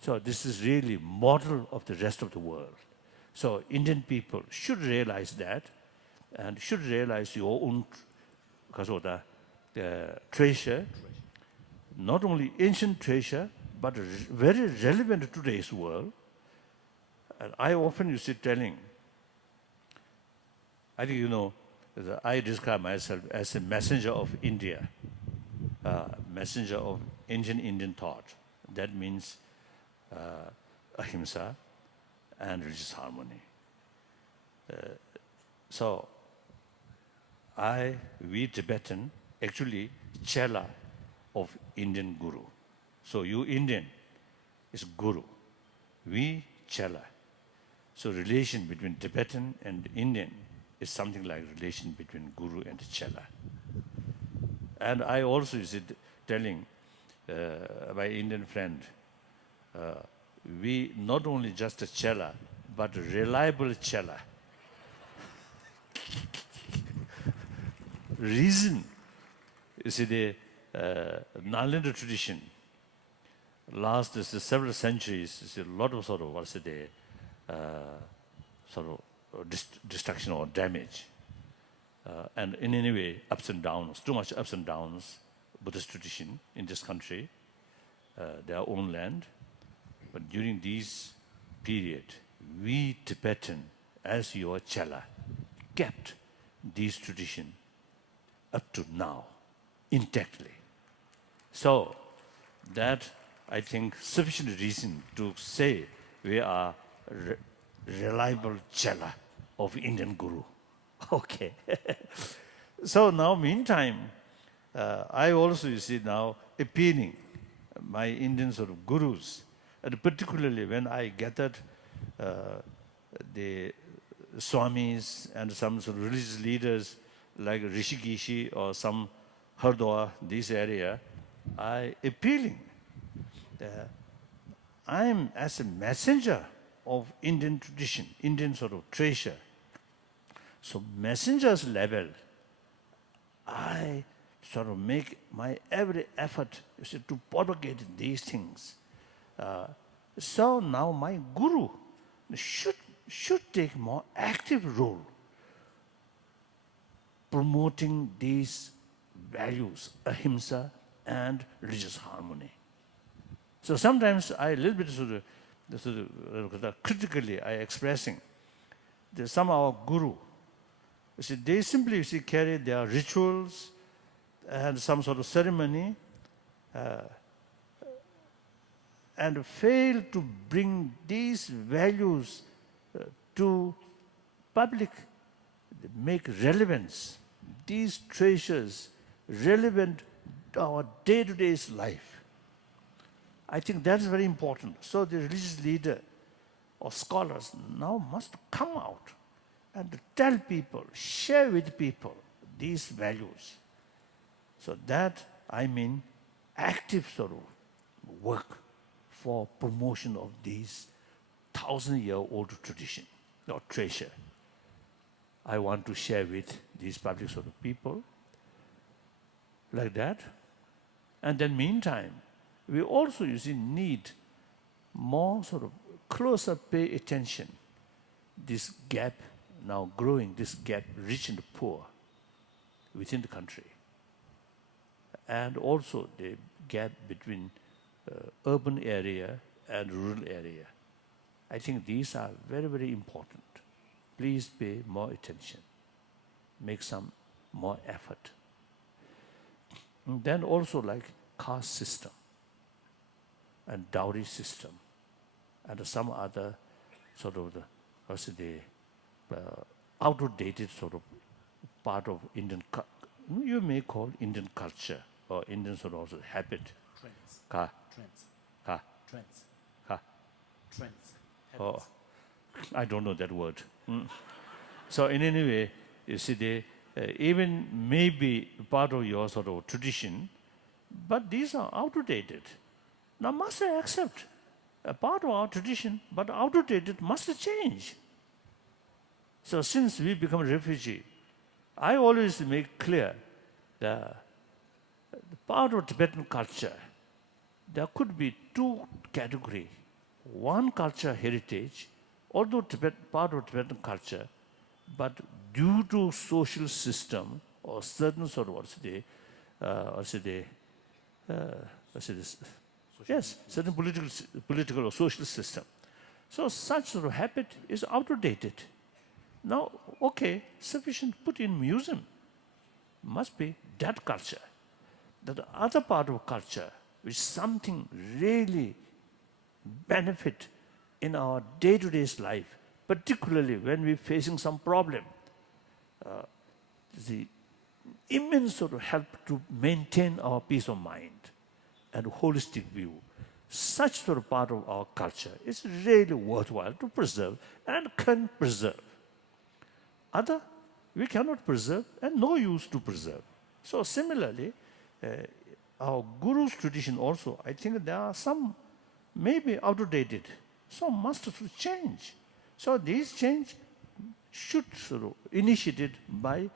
So this is really model of the rest of the world. So Indian people should realize that, and should realize your own treasure, not only ancient treasure, but very relevant to today's world. And I often used to telling, I think I describe myself as a messenger of India, messenger of ancient Indian thought. That means ahimsa and religious harmony. So we Tibetan, actually chela of Indian Guru. So you Indian is Guru, we chela. So relation between Tibetan and Indian is something like relation between Guru and chela. And I also is telling my Indian friend, we not only just a chela, but a reliable chela. Reason is the Nalanda tradition. Last several centuries, is a lot of destruction or damage. And in any way, ups and downs, too much ups and downs, Buddhist tradition in this country, their own land. But during this period, we Tibetan, as your chela, kept this tradition up to now, intactly. So that, I think, sufficient reason to say we are reliable chela of Indian Guru. Okay. So now, meantime, I also, now appealing my Indian sort of gurus, and particularly when I gathered the swamis and some sort of religious leaders like Rishikeshi or some Hardwar, this area, I appealing. I am as a messenger of Indian tradition, Indian sort of treasure. So messenger's level, I sort of make my every effort to propagate these things. So now my guru should take more active role promoting these values, ahimsa and religious harmony. So sometimes I a little bit critically I expressing that some of our guru, they simply carry their rituals and some sort of ceremony and fail to bring these values to public, make relevance, these treasures relevant to our day-to-day life. I think that's very important. So the religious leader or scholars now must come out and tell people, share with people these values. So that, I mean, active sort of work for promotion of these 1,000-year-old tradition or treasure. I want to share with these public sort of people like that. And then meantime, we also need more sort of closer pay attention. This gap now growing, this gap rich and poor within the country. And also the gap between urban area and rural area. I think these are very, very important. Please pay more attention. make some more effort. And then also like caste system and dowry system and some other sort of outdated sort of part of Indian, you may call Indian culture or Indian sort of also habit. Trends. Ka, Trends. ka, Trends. ka. Trends. Oh, Habits. I don't know that word. So in any way, you see, they even maybe part of your sort of tradition, but these are outdated. Now must I accept a part of our tradition, but outdated must change. So since we become refugee, I always make clear the part of Tibetan culture, there could be two categories. One culture heritage, although part of Tibetan culture, but due to social system or certain sort of certain political or social system. So such sort of habit is outdated. Now, okay, sufficient put in museum. Must be that culture. The other part of culture, which something really benefit in our day-to-day life, particularly when we're facing some problem, the immense sort of help to maintain our peace of mind and holistic view. Such sort of part of our culture is really worthwhile to preserve and can preserve. Other, we cannot preserve and no use to preserve. So similarly, our Guru's tradition also, I think there are some maybe outdated, some must change. So these change should sort of initiated by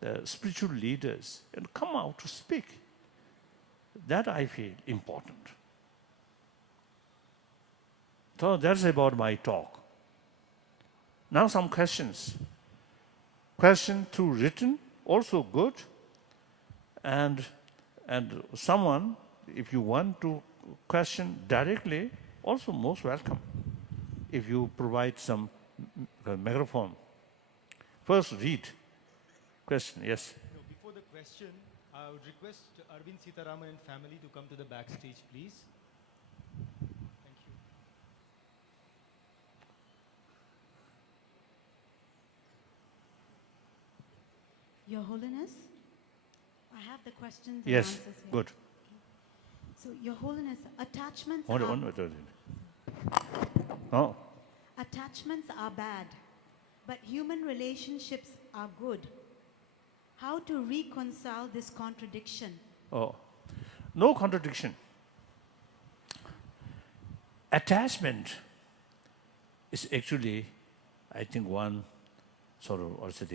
the spiritual leaders and come out to speak. That I feel important. So that's about my talk. Now some questions. Question through written, also good. And someone, if you want to question directly, also most welcome. If you provide some microphone. First read. Question, yes. No, before the question, I would request Arvind Sitaraman and family to come to the backstage, please. Thank you. Your Holiness, I have the questions and Yes, answers here. good. So, Your Holiness, attachments Oh, attachments are bad, but human relationships are good. How to reconcile this contradiction? oh, no contradiction. Attachment is actually, I think, one sort of also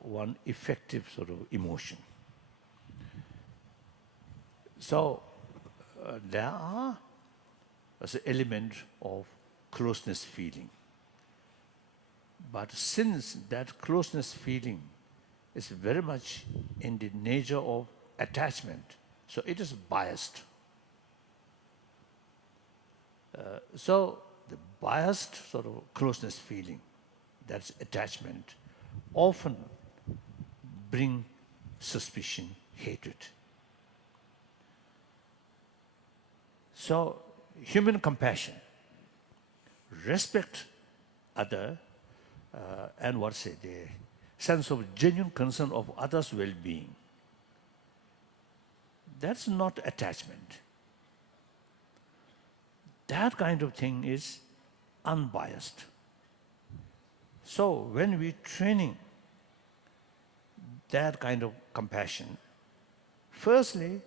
one effective sort of emotion. So there are as an element of closeness feeling. But since that closeness feeling is very much in the nature of attachment, so it is biased. So the biased sort of closeness feeling, that's attachment, often bring suspicion, hatred. So human compassion, respect other, and the sense of genuine concern of others' well-being. That's not attachment. That kind of thing is unbiased. So when we're training that kind of compassion, firstly,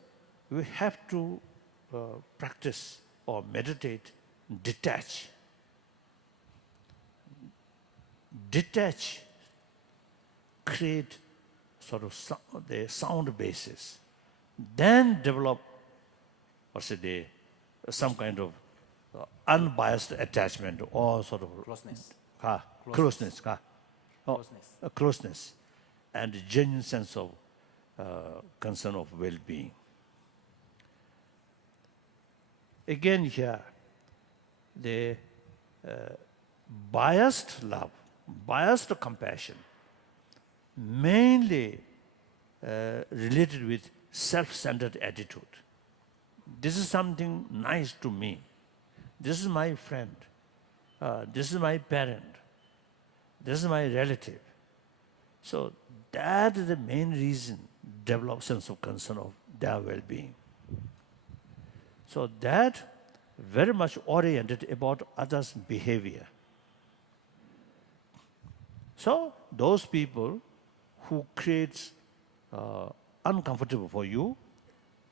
we have to practice or meditate, detach. Detach, create sort of the sound basis, then develop some kind of unbiased attachment or sort of Closeness. Closeness. Closeness. Closeness and a genuine sense of concern of well-being. Again here, the biased love, biased compassion mainly related with self-centered attitude. This is something nice to me. This is my friend. This is my parent. This is my relative. So that is the main reason develop sense of concern of their well-being. So that very much oriented about others' behavior. So those people who creates uncomfortable for you,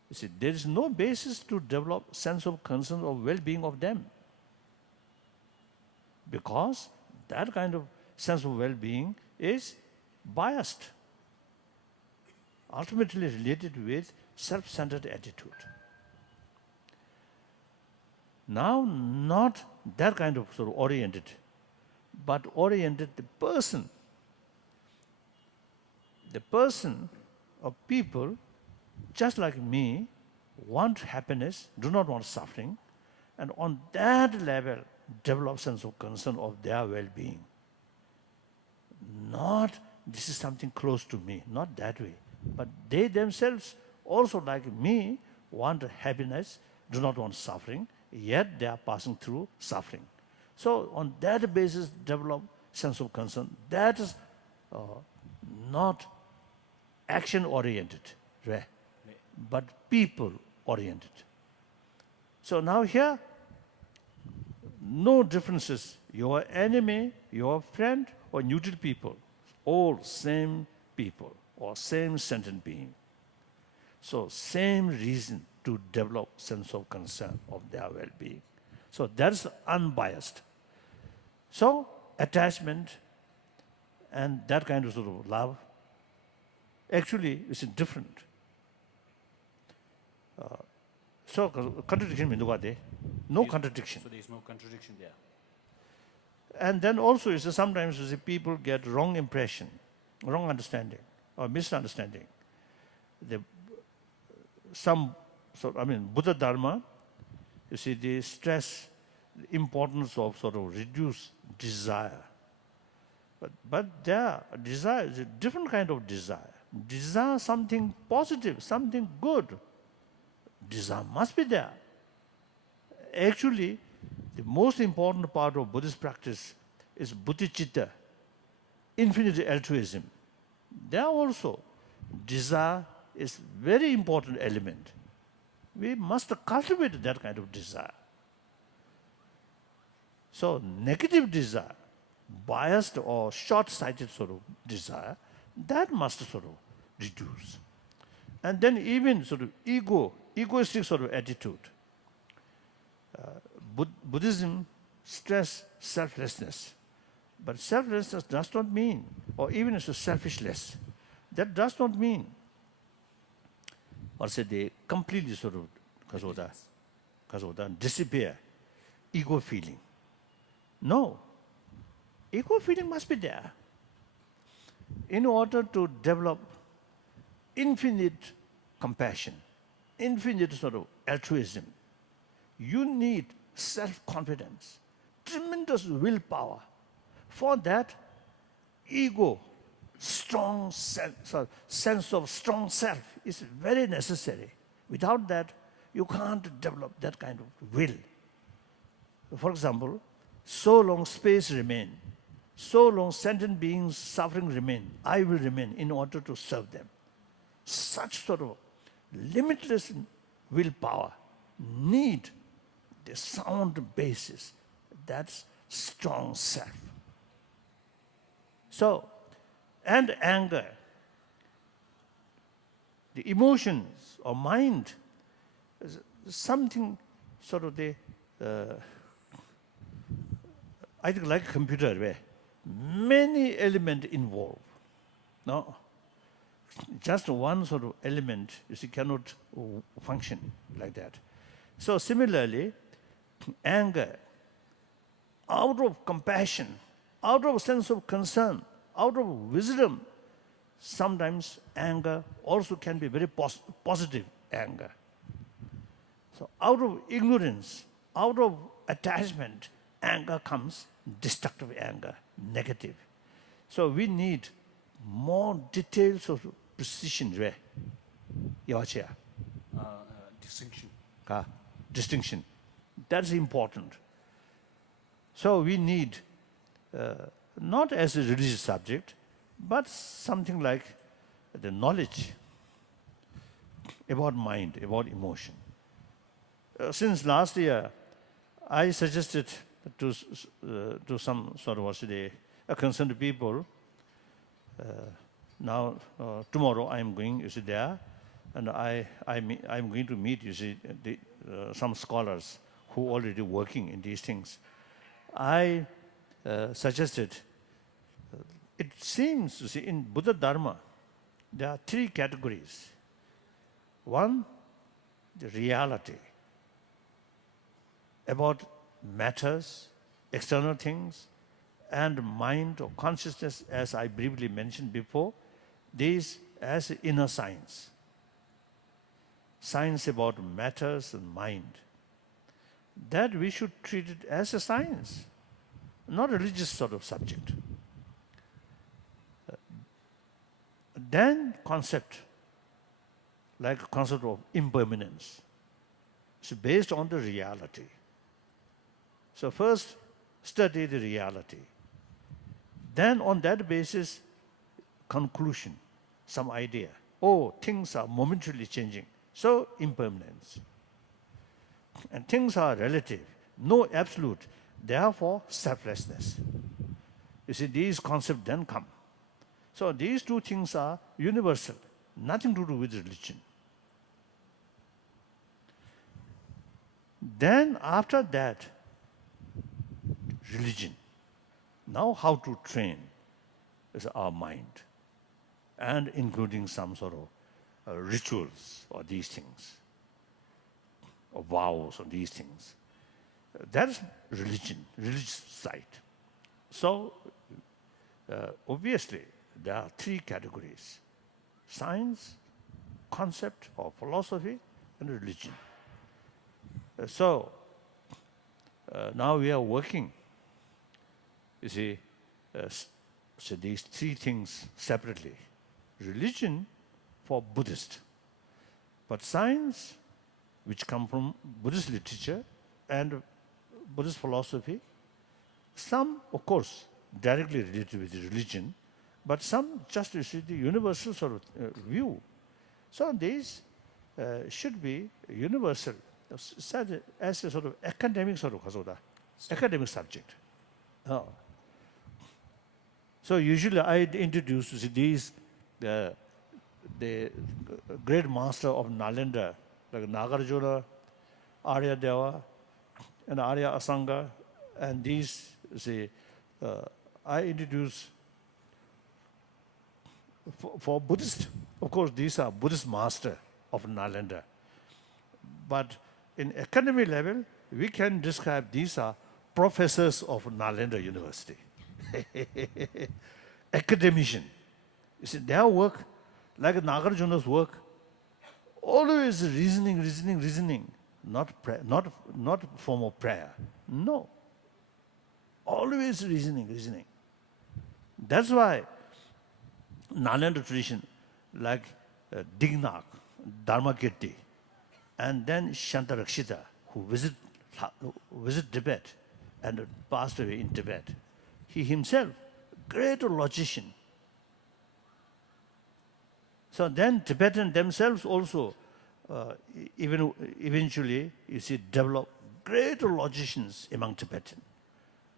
you see, there is no basis to develop sense of concern or well-being of them. Because that kind of sense of well-being is biased, ultimately related with self-centered attitude. Now, not that kind of sort of oriented, but oriented the person. The person or people, just like me, want happiness, do not want suffering, and on that level, develop sense of concern of their well-being. Not, this is something close to me, not that way. But they themselves, also like me, want happiness, do not want suffering, yet they are passing through suffering. So on that basis, develop sense of concern. That is not action-oriented, right? But people-oriented. So now here, no differences. Your enemy, your friend, or neutral people, all same people or same sentient being. So same reason to develop sense of concern of their well-being. So that's unbiased. So attachment and that kind of sort of love actually is different. So contradiction means what? No contradiction. So there is no contradiction there. And then also you see, sometimes you see, people get wrong impression, wrong understanding, or misunderstanding. Buddha Dharma, you see, they stress the importance of sort of reduce desire. But their desire is a different kind of desire. Desire something positive, something good. Desire must be there. Actually, the most important part of Buddhist practice is bodhicitta, infinite altruism. There also, desire is very important element. We must cultivate that kind of desire. So negative desire, biased or short-sighted sort of desire, that must sort of reduce. And then even sort of egoistic sort of attitude. Buddhism stress selflessness. But selflessness does not mean, or even as a selfishness, that does not mean, or say they completely sort of disappear ego feeling. No. Ego feeling must be there. In order to develop infinite compassion, infinite sort of altruism, you need self-confidence, tremendous willpower. For that, ego, strong sense of strong self is very necessary. Without that, you can't develop that kind of will. For example, so long space remain, so long sentient beings suffering remain, I will remain in order to serve them. Such sort of limitless willpower need the sound basis, that's strong self. So, and anger, the emotions or mind, is something sort of I think like a computer where many elements involved. No, just one sort of element, you see, cannot function like that. So similarly, anger, out of compassion, out of sense of concern, out of wisdom, sometimes anger also can be very positive anger. So out of ignorance, out of attachment, anger comes destructive anger, negative. So we need more details of precision, Distinction. distinction. That's important. So we need, not as a religious subject, but something like the knowledge about mind, about emotion. Since last year, I suggested to some sort of concerned people, now tomorrow I'm going, you see, there, and I'm going to meet, you see, some scholars who already working in these things. I suggested, it seems, you see, in Buddha Dharma, there are three categories. One, the reality about matters, external things, and mind or consciousness, as I briefly mentioned before, these as inner science. Science about matters and mind. That we should treat it as a science, not a religious sort of subject. Then concept, like concept of impermanence, is based on the reality. So first, study the reality. Then on that basis, conclusion, some idea. Oh, things are momentarily changing. So impermanence. And things are relative, no absolute. Therefore, selflessness. You see, these concepts then come. So these two things are universal, nothing to do with religion. Then after that, religion. Now how to train is our mind, and including some sort of rituals or these things, or vows or these things. That's religion, religious side. So obviously there are three categories: science, concept or philosophy, and religion. So now we are working, you see, so these three things separately. Religion for Buddhist, but science, which come from Buddhist literature and Buddhist philosophy, some, of course, directly related with religion, but some just, you see, the universal sort of view. So these should be universal, as a sort of academic sort of academic subject. So usually I introduce, you see, these, the great master of Nalanda, like Nagarjuna, Arya Deva, and Arya Asanga, and these, you see, I introduce for Buddhist. Of course, these are Buddhist master of Nalanda. But in academic level, we can describe these are professors of Nalanda University. Academician. You see, their work, like Nagarjuna's work, always reasoning, not form of prayer. No. Always reasoning. That's why Nalanda tradition, like Dignac, Dharmakirti, and then Shantarakshita, who visit Tibet and passed away in Tibet. He himself, great logician. So then Tibetans themselves also, even eventually, you see, develop great logicians among Tibetans.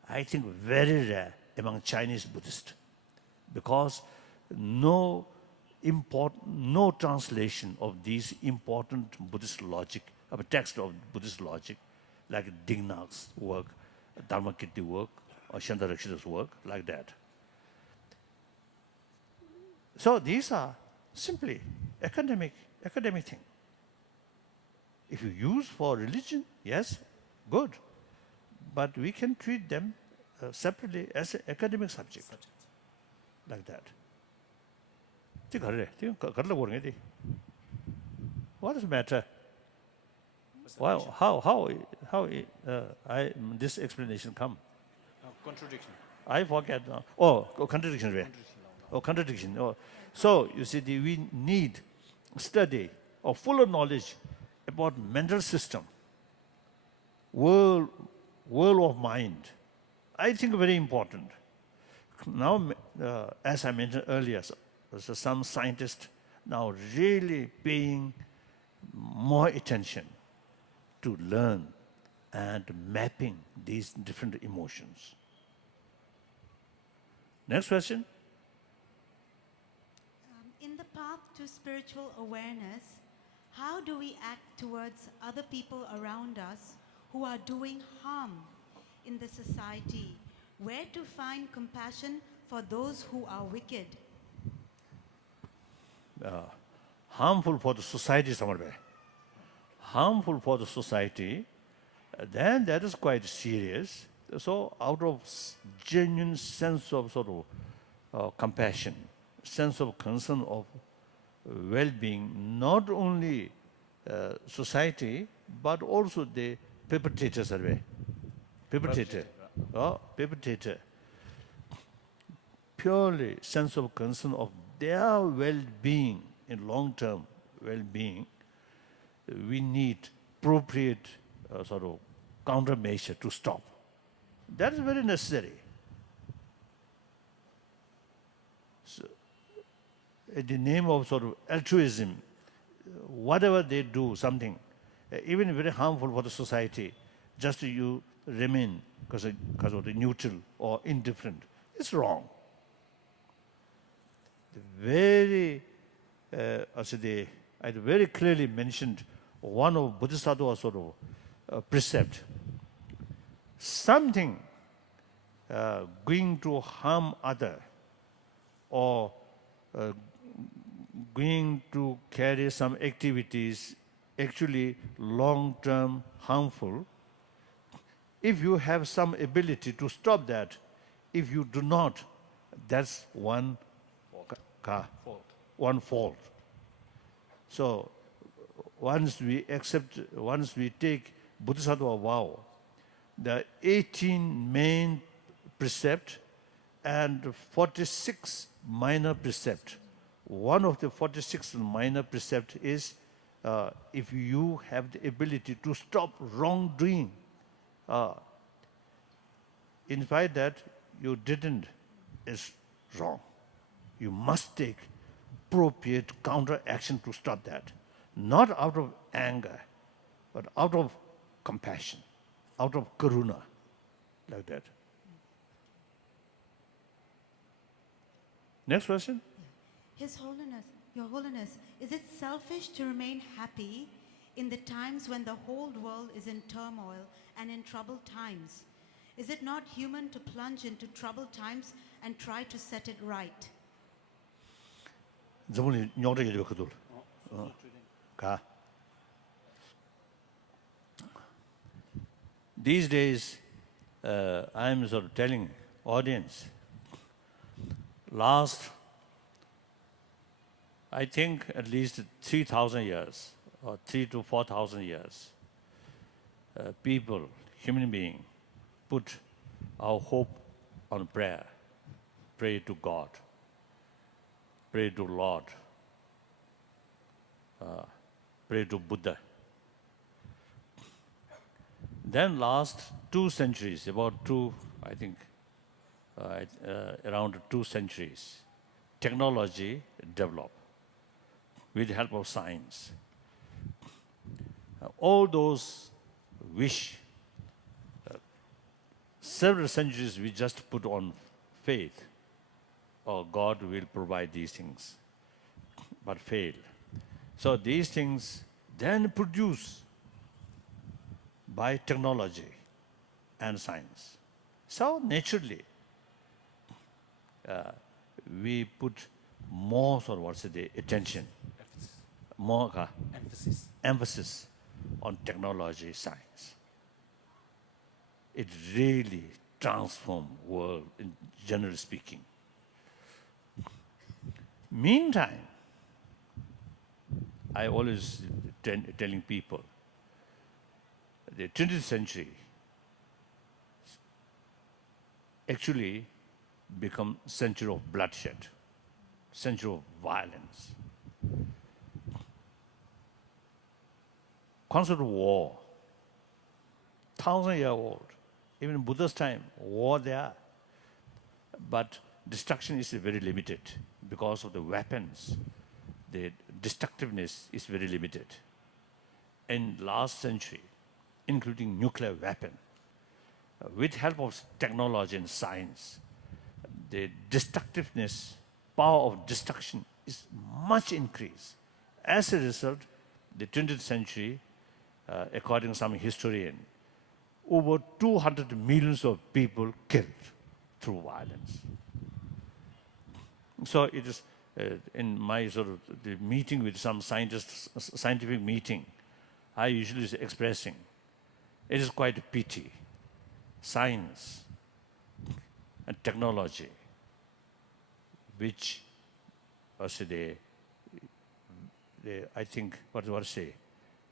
I think very rare among Chinese Buddhists, because no translation of these important Buddhist logic, of a text of Buddhist logic, like Dignac's work, Dharmakirti work, or Shantarakshita's work, like that. So these are simply academic thing. If you use for religion, yes, good. But we can treat them separately as an academic subject, like that. What is the matter? Well, how this explanation come? Contradiction. I forget now. Oh, contradiction. or contradiction. So you see, we need study or fuller knowledge about mental system, world of mind. I think very important. Now, as I mentioned earlier, so some scientists now really paying more attention to learn and mapping these different emotions. Next question. In the path to spiritual awareness, how do we act towards other people around us who are doing harm in the society? Where to find compassion for those who are wicked? Harmful for the society, Samarbe. Harmful for the society, then that is quite serious. So out of genuine sense of sort of compassion, sense of concern of well-being, not only society, but also the perpetrators are there. Perpetrator. Purely sense of concern of their well-being, in long-term well-being, we need appropriate sort of countermeasure to stop. That is very necessary. So, in the name of sort of altruism, whatever they do, something, even very harmful for the society, just you remain because of the neutral or indifferent, it's wrong. I very clearly mentioned one of Bodhisattva sort of precept. Something going to harm other or going to carry some activities actually long-term harmful, if you have some ability to stop that, if you do not, that's one fault. So once we take Bodhisattva vow, the 18 main precept and 46 minor precept. One of the 46 minor precept is if you have the ability to stop wrongdoing, in spite that you didn't, is wrong. You must take appropriate counter action to stop that. Not out of anger, but out of compassion, out of karuna, like that. Next question. His Holiness, Your Holiness, is it selfish to remain happy in the times when the whole world is in turmoil and in troubled times? Is it not human to plunge into troubled times and try to set it right? These days, I'm sort of telling audience, last, I think at least 3,000 years, or 3,000 to 4,000 years, people, human being, put our hope on prayer, pray to God, pray to Lord, pray to Buddha. Then last 2 centuries, about two, I think, around 2 centuries, technology developed with the help of science. All those wish, several centuries we just put on faith, or God will provide these things, but fail. So these things then produce by technology and science. So naturally, we put more sort of attention, more emphasis on technology, science. It really transforms world, in generally speaking. Meantime, I always telling people, the 20th century actually become century of bloodshed. century of violence. Concept of war, 1,000-year-old. Even in Buddha's time, war there. But destruction is very limited because of the weapons. The destructiveness is very limited. In last century, including nuclear weapon, with help of technology and science, the destructiveness, power of destruction is much increased. As a result, the 20th century, according to some historian, over 200 millions of people killed through violence. So it is in my sort of the meeting with some scientists, scientific meeting, I usually is expressing, it is quite a pity. Science and technology, which I think, what do I say,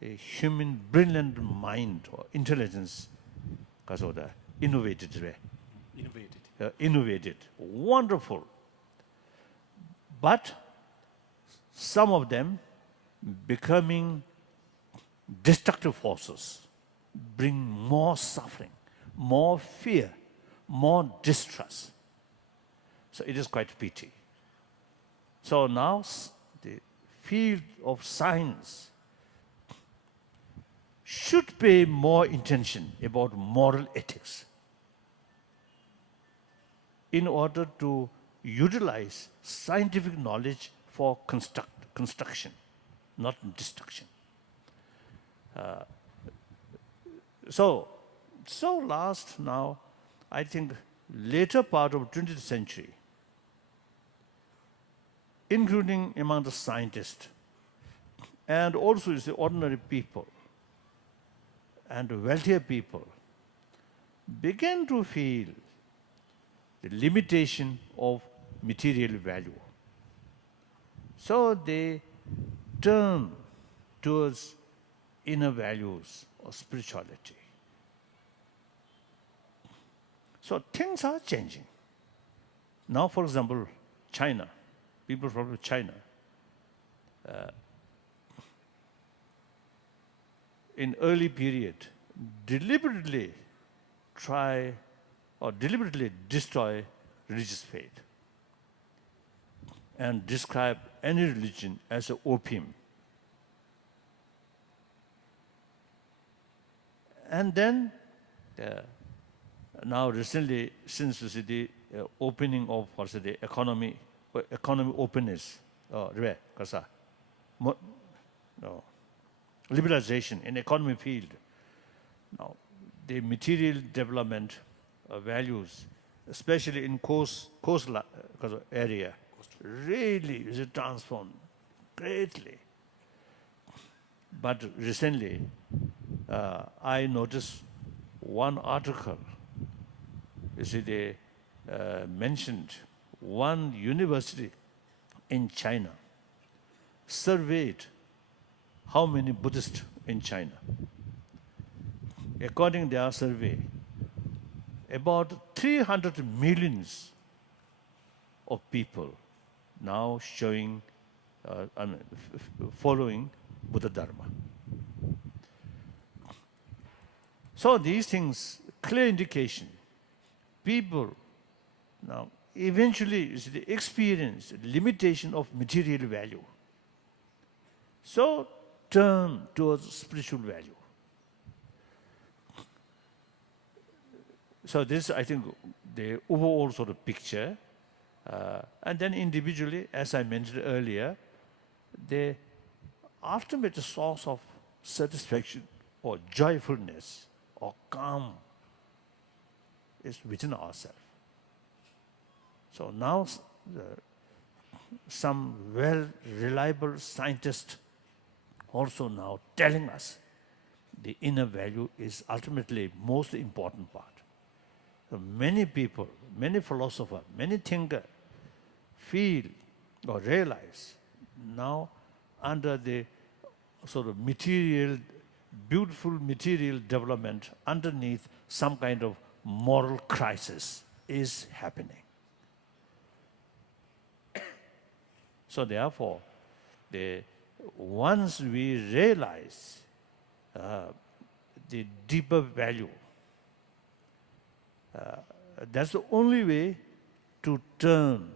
a human brilliant mind or intelligence, because of the innovated, wonderful. But some of them becoming destructive forces, bring more suffering, more fear, more distrust. So it is quite pity. So now the field of science should pay more attention about moral ethics in order to utilize scientific knowledge for construction, not destruction. So last now, I think later part of 20th century, including among the scientists, and also is the ordinary people, and wealthier people, began to feel the limitation of material value. So they turn towards inner values or spirituality. So things are changing. Now, for example, China, people from China, in early period, deliberately try or deliberately destroy religious faith and describe any religion as an opium. And then, now recently, since the opening of the economy openness, liberalization in economy field, now the material development values, especially in coast area, really is transformed greatly. But recently, I noticed one article. You see, they mentioned one university in China surveyed how many Buddhists in China. According to their survey, about 300 millions of people now showing, following Buddha Dharma. So these things, clear indication, people now eventually experience limitation of material value. So turn towards spiritual value. So this, I think, the overall sort of picture. And then individually, as I mentioned earlier, the ultimate source of satisfaction or joyfulness or calm is within ourselves. So now some well-reliable scientists also now telling us the inner value is ultimately most important part. So many people, many philosophers, many thinkers feel or realize now under the sort of material, beautiful material development, underneath some kind of moral crisis is happening. So therefore, once we realize the deeper value, that's the only way to turn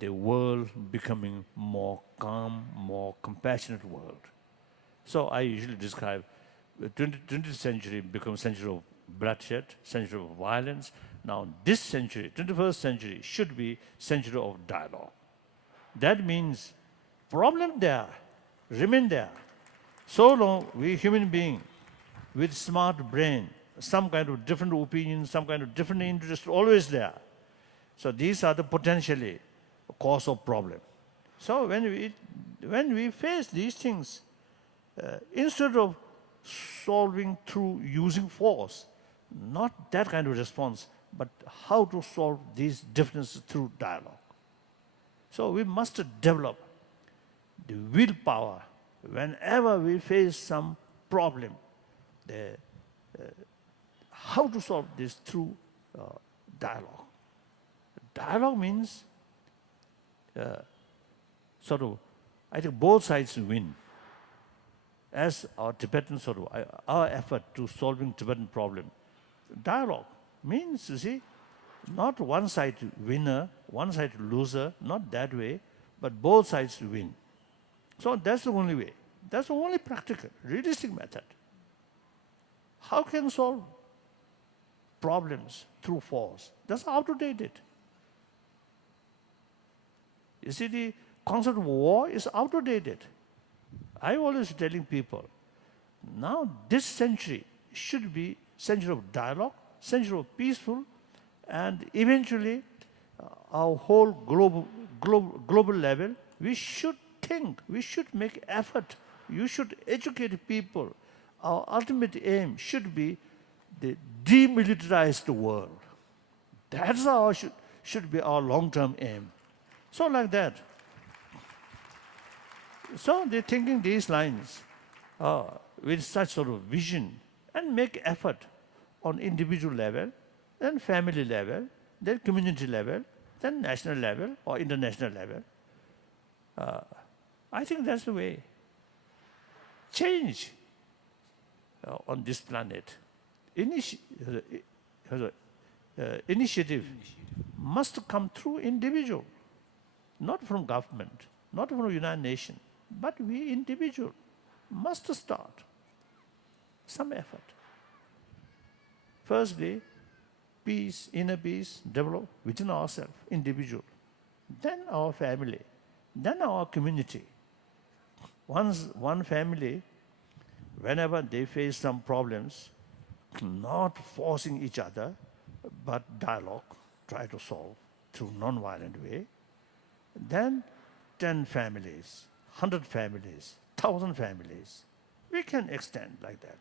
the world becoming more calm, more compassionate world. So I usually describe the 20th century becomes century of bloodshed, century of violence. Now this century, 21st century, should be century of dialogue. That means problem there, remain there. So long we human being with smart brain, some kind of different opinion, some kind of different interest always there. So these are the potentially cause of problem. So when we face these things, instead of solving through using force, not that kind of response, but how to solve these differences through dialogue. So we must develop the willpower whenever we face some problem, how to solve this through dialogue. Dialogue means I think both sides win. As our Tibetan our effort to solving Tibetan problem, dialogue means, you see, not one side winner, one side loser, not that way, but both sides win. So that's the only way. That's the only practical, realistic method. How can solve problems through force? That's outdated. You see, the concept of war is outdated. I always telling people, now this century should be century of dialogue, century of peaceful, and eventually our whole global level, we should think, we should make effort, you should educate people. Our ultimate aim should be the demilitarized world. That's our should be our long-term aim. So like that. So they're thinking these lines with such sort of vision and make effort on individual level, then family level, then community level, then national level or international level. I think that's the way. Change on this planet. Initiative must come through individual, not from government, not from United Nations, but we individual must start some effort. Firstly, peace, inner peace, develop within ourselves, individual. Then our family, then our community. Once one family, whenever they face some problems, not forcing each other, but dialogue, try to solve through non-violent way. Then 10 families, 100 families, 1,000 families, we can extend like that.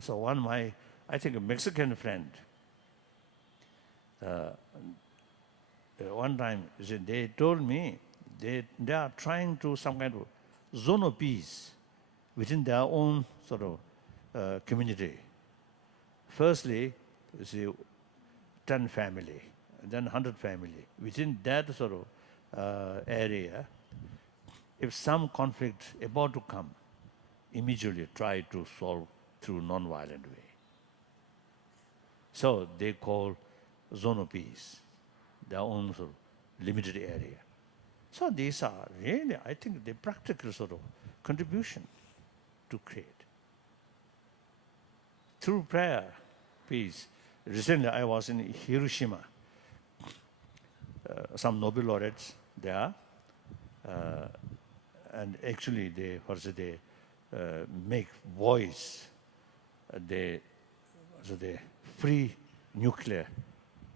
So I think a Mexican friend, one time they told me they are trying to some kind of zone of peace within their own sort of community. Firstly, you see, 10 family, then 100 family. Within that sort of area, if some conflict about to come, immediately try to solve through non-violent way. So they call zone of peace, their own sort of limited area. So these are really, I think, the practical sort of contribution to create. Through prayer, peace. Recently I was in Hiroshima. Some Nobel laureates there, and actually they make voice the free nuclear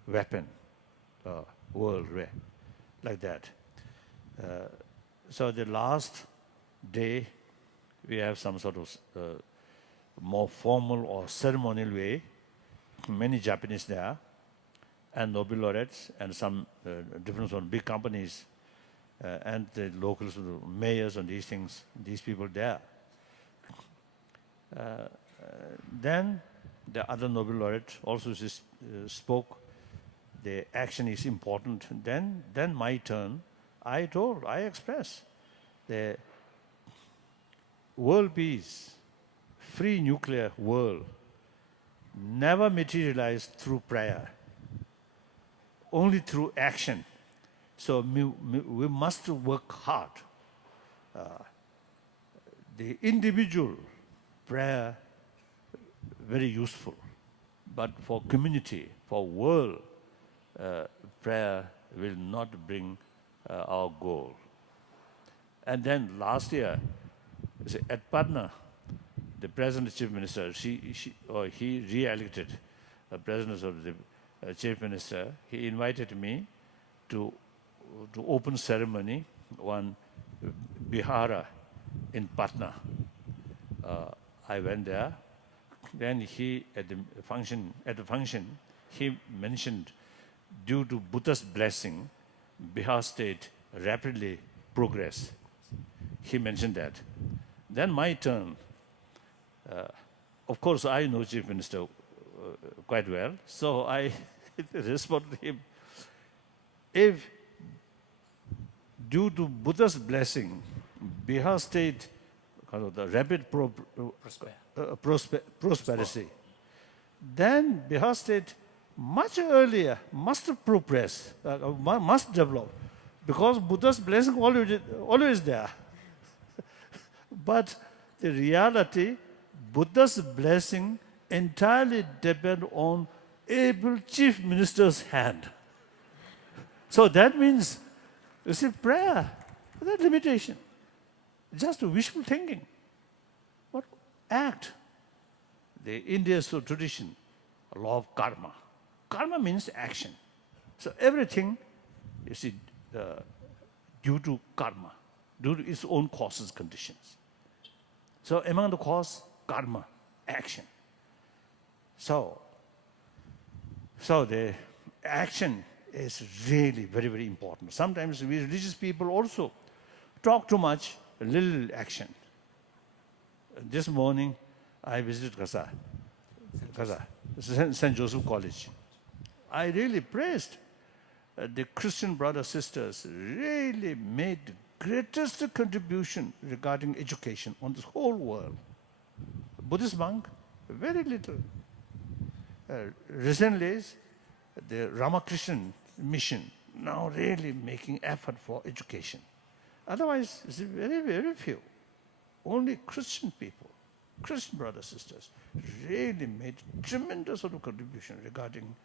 weapon world like that. So the last day we have some sort of more formal or ceremonial way. Many Japanese there, and Nobel laureates, and some different sort of big companies, and the local sort of mayors and these things, these people there. Then the other Nobel laureate also spoke the action is important, then my turn, I express the world peace, free nuclear world, never materialized through prayer, only through action. So we must work hard. The individual prayer, very useful. But for community, for world, prayer will not bring our goal. And then last year, at Patna, the president chief minister, he re-elected the president of the chief minister. He invited me to open ceremony on Bihara in Patna. I went there. Then he, at the function, he mentioned, due to Buddha's blessing, Bihar state rapidly progressed. He mentioned that. Then my turn. Of course, I know Chief Minister quite well, so I responded to him. If due to Buddha's blessing, Bihar state the rapid prosperity, then Bihar state much earlier must progress, must develop, because Buddha's blessing always there. But the reality, Buddha's blessing entirely depends on able chief minister's hand. So that means, you see, prayer, that limitation, just wishful thinking. But act. The India's tradition, law of karma. Karma means action. So everything, you see, due to karma, due to its own causes, conditions. So among the cause, karma, action. So the action is really very, very important. Sometimes we religious people also talk too much, little action. This morning, I visited St. Joseph College. I really praised the Christian brothers sisters really made the greatest contribution regarding education on this whole world. Buddhist monk, very little. Recently, the Ramakrishna mission now really making effort for education. Otherwise, it's very, very few. Only Christian people, Christian brothers sisters, really made tremendous sort of contribution regarding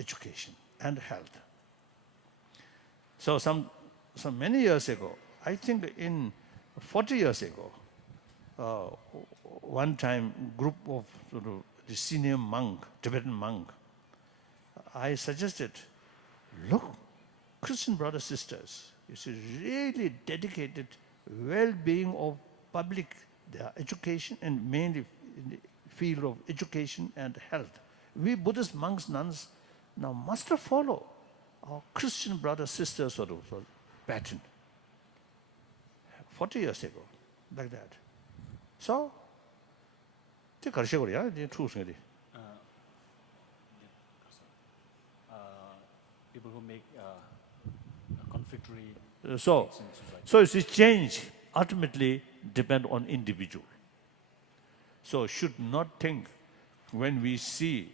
education and health. So some many years ago, I think in 40 years ago, one time group of sort of the senior monk, Tibetan monk, I suggested, look, Christian brothers sisters, you see, really dedicated well-being of public, their education, and mainly in the field of education and health. We Buddhist monks, nuns, now must follow our Christian brothers, sisters sort of pattern. 40 years ago, like that. So, the Karshagorya, the truth. People who make conflictory So you see, change ultimately depend on individual. So should not think when we see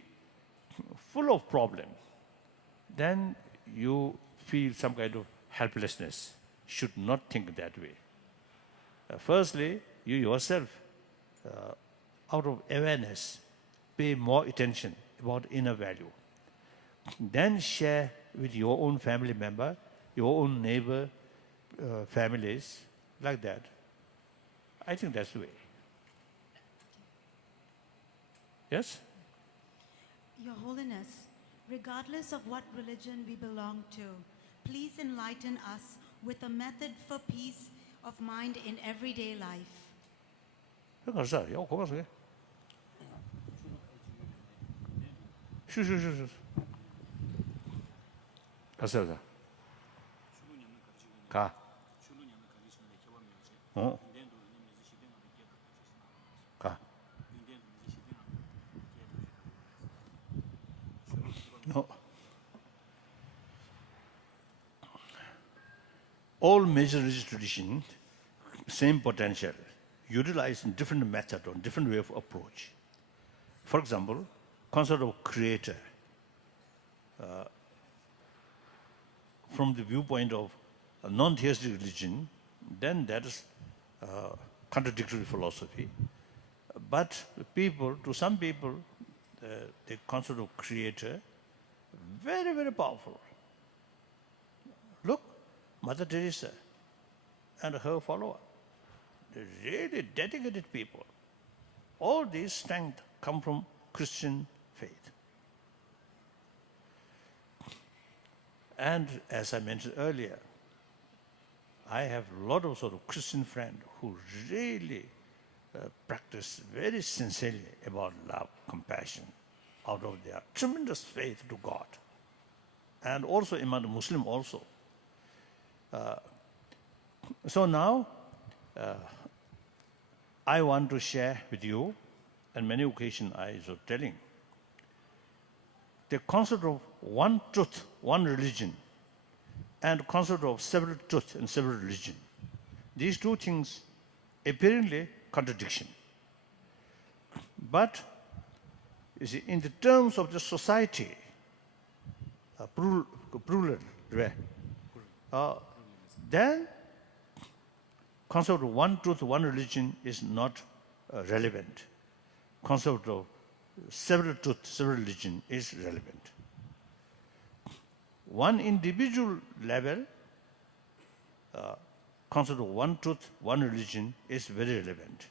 full of problem, then you feel some kind of helplessness. Should not think that way. Firstly, you yourself, out of awareness, pay more attention about inner value. Then share with your own family member, your own neighbor, families, like that. I think that's the way. Yes? Your Holiness, regardless of what religion we belong to, please enlighten us with a method for peace of mind in everyday life. 가. 가. No. all major religious traditions, same potential, utilized in different method or different way of approach. For example, concept of creator. From the viewpoint of a non-theistic religion, then that is contradictory philosophy. But people, to some people, the concept of creator, very, very powerful. Look, Mother Teresa and her follower, they're really dedicated people. All these strength come from Christian faith. And as I mentioned earlier, I have a lot of sort of Christian friends who really practice very sincerely about love, compassion, out of their tremendous faith to God. And also among the Muslim also. So now, I want to share with you, on many occasions I was telling, the concept of one truth, one religion, and concept of several truth and several religion. These two things apparently contradiction. But you see, in the terms of the society, plural, then concept of one truth, one religion is not relevant. Concept of several truth, several religion is relevant. One individual level, concept of one truth, one religion is very relevant.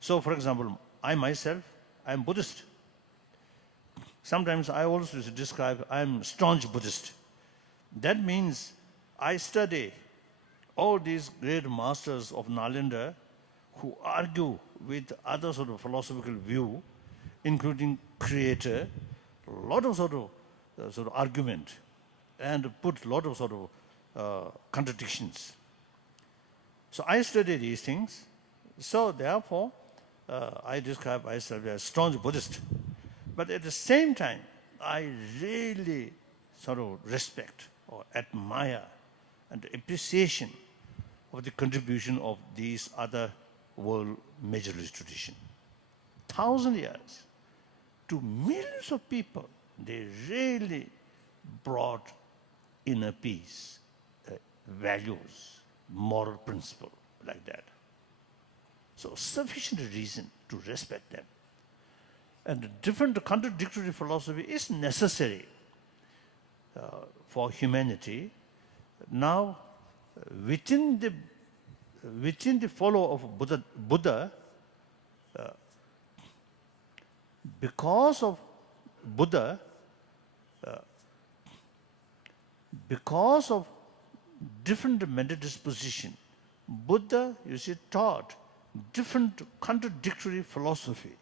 So, for example, I myself, I am Buddhist. Sometimes I also describe I am staunch Buddhist. That means I study all these great masters of Nalanda who argue with other sort of philosophical view, including creator, a lot of sort of argument, and put a lot of sort of contradictions. So I study these things. So therefore, I describe myself as strong Buddhist. But at the same time, I really sort of respect or admire and appreciation of the contribution of these other world major religious traditions. 1,000 years to millions of people, they really brought inner peace, values, moral principle like that. So sufficient reason to respect them. And different contradictory philosophy is necessary for humanity. Now, within the follower of Buddha, because of Buddha, because of different mental disposition, Buddha, you see, taught different contradictory philosophy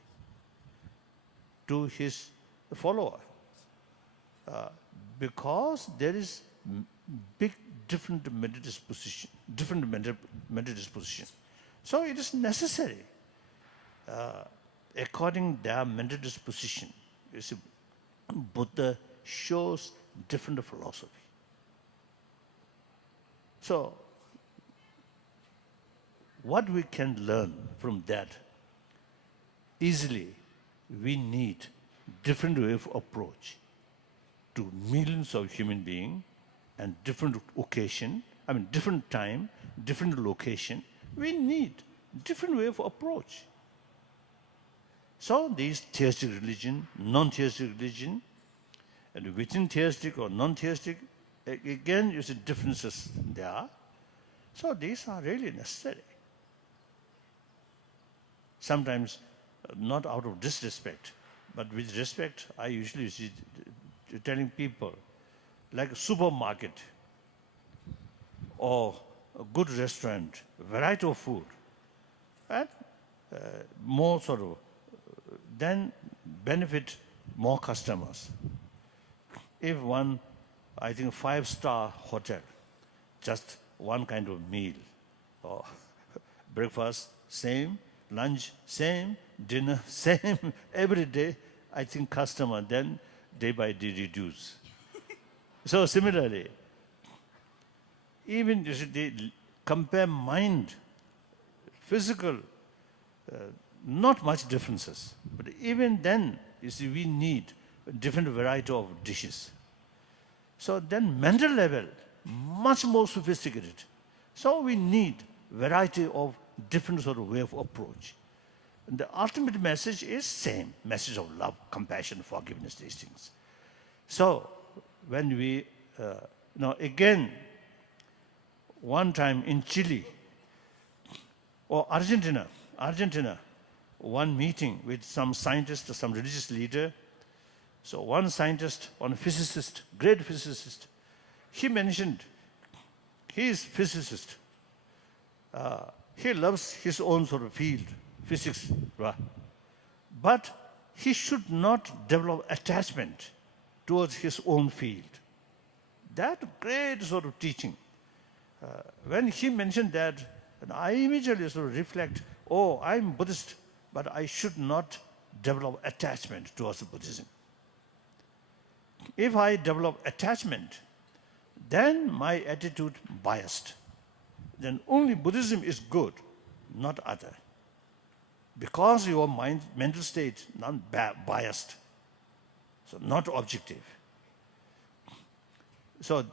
to his follower. Because there is big different mental disposition, different mental disposition. So it is necessary, according to their mental disposition, you see, Buddha shows different philosophy. So, what we can learn from that, easily, we need different way of approach to millions of human beings and different occasion, different time, different location. We need different way of approach. So these theistic religion, non-theistic religion, and within theistic or non-theistic, again, you see differences there. So these are really necessary. Sometimes not out of disrespect, but with respect, I usually see telling people, like a supermarket or a good restaurant, variety of food, and more sort of, then benefit more customers. If one, I think, 5-star hotel, just one kind of meal, or breakfast, same, lunch, same, dinner, same, every day, I think customer then day by day reduce. So similarly, even if they compare mind, physical, not much differences. But even then, you see, we need a different variety of dishes. So then mental level, much more sophisticated. So we need variety of different sort of way of approach. And the ultimate message is same, message of love, compassion, forgiveness, these things. So when we, now again, one time in Chile or Argentina, one meeting with some scientist or some religious leader. So one scientist, one physicist, great physicist, he mentioned, he is physicist. He loves his own sort of field, physics, right? But he should not develop attachment towards his own field. That great sort of teaching. When he mentioned that, and I immediately sort of reflect, oh, I'm Buddhist, but I should not develop attachment towards Buddhism. If I develop attachment, then my attitude biased. Then only Buddhism is good, not other. Because your mental state not biased, so not objective. So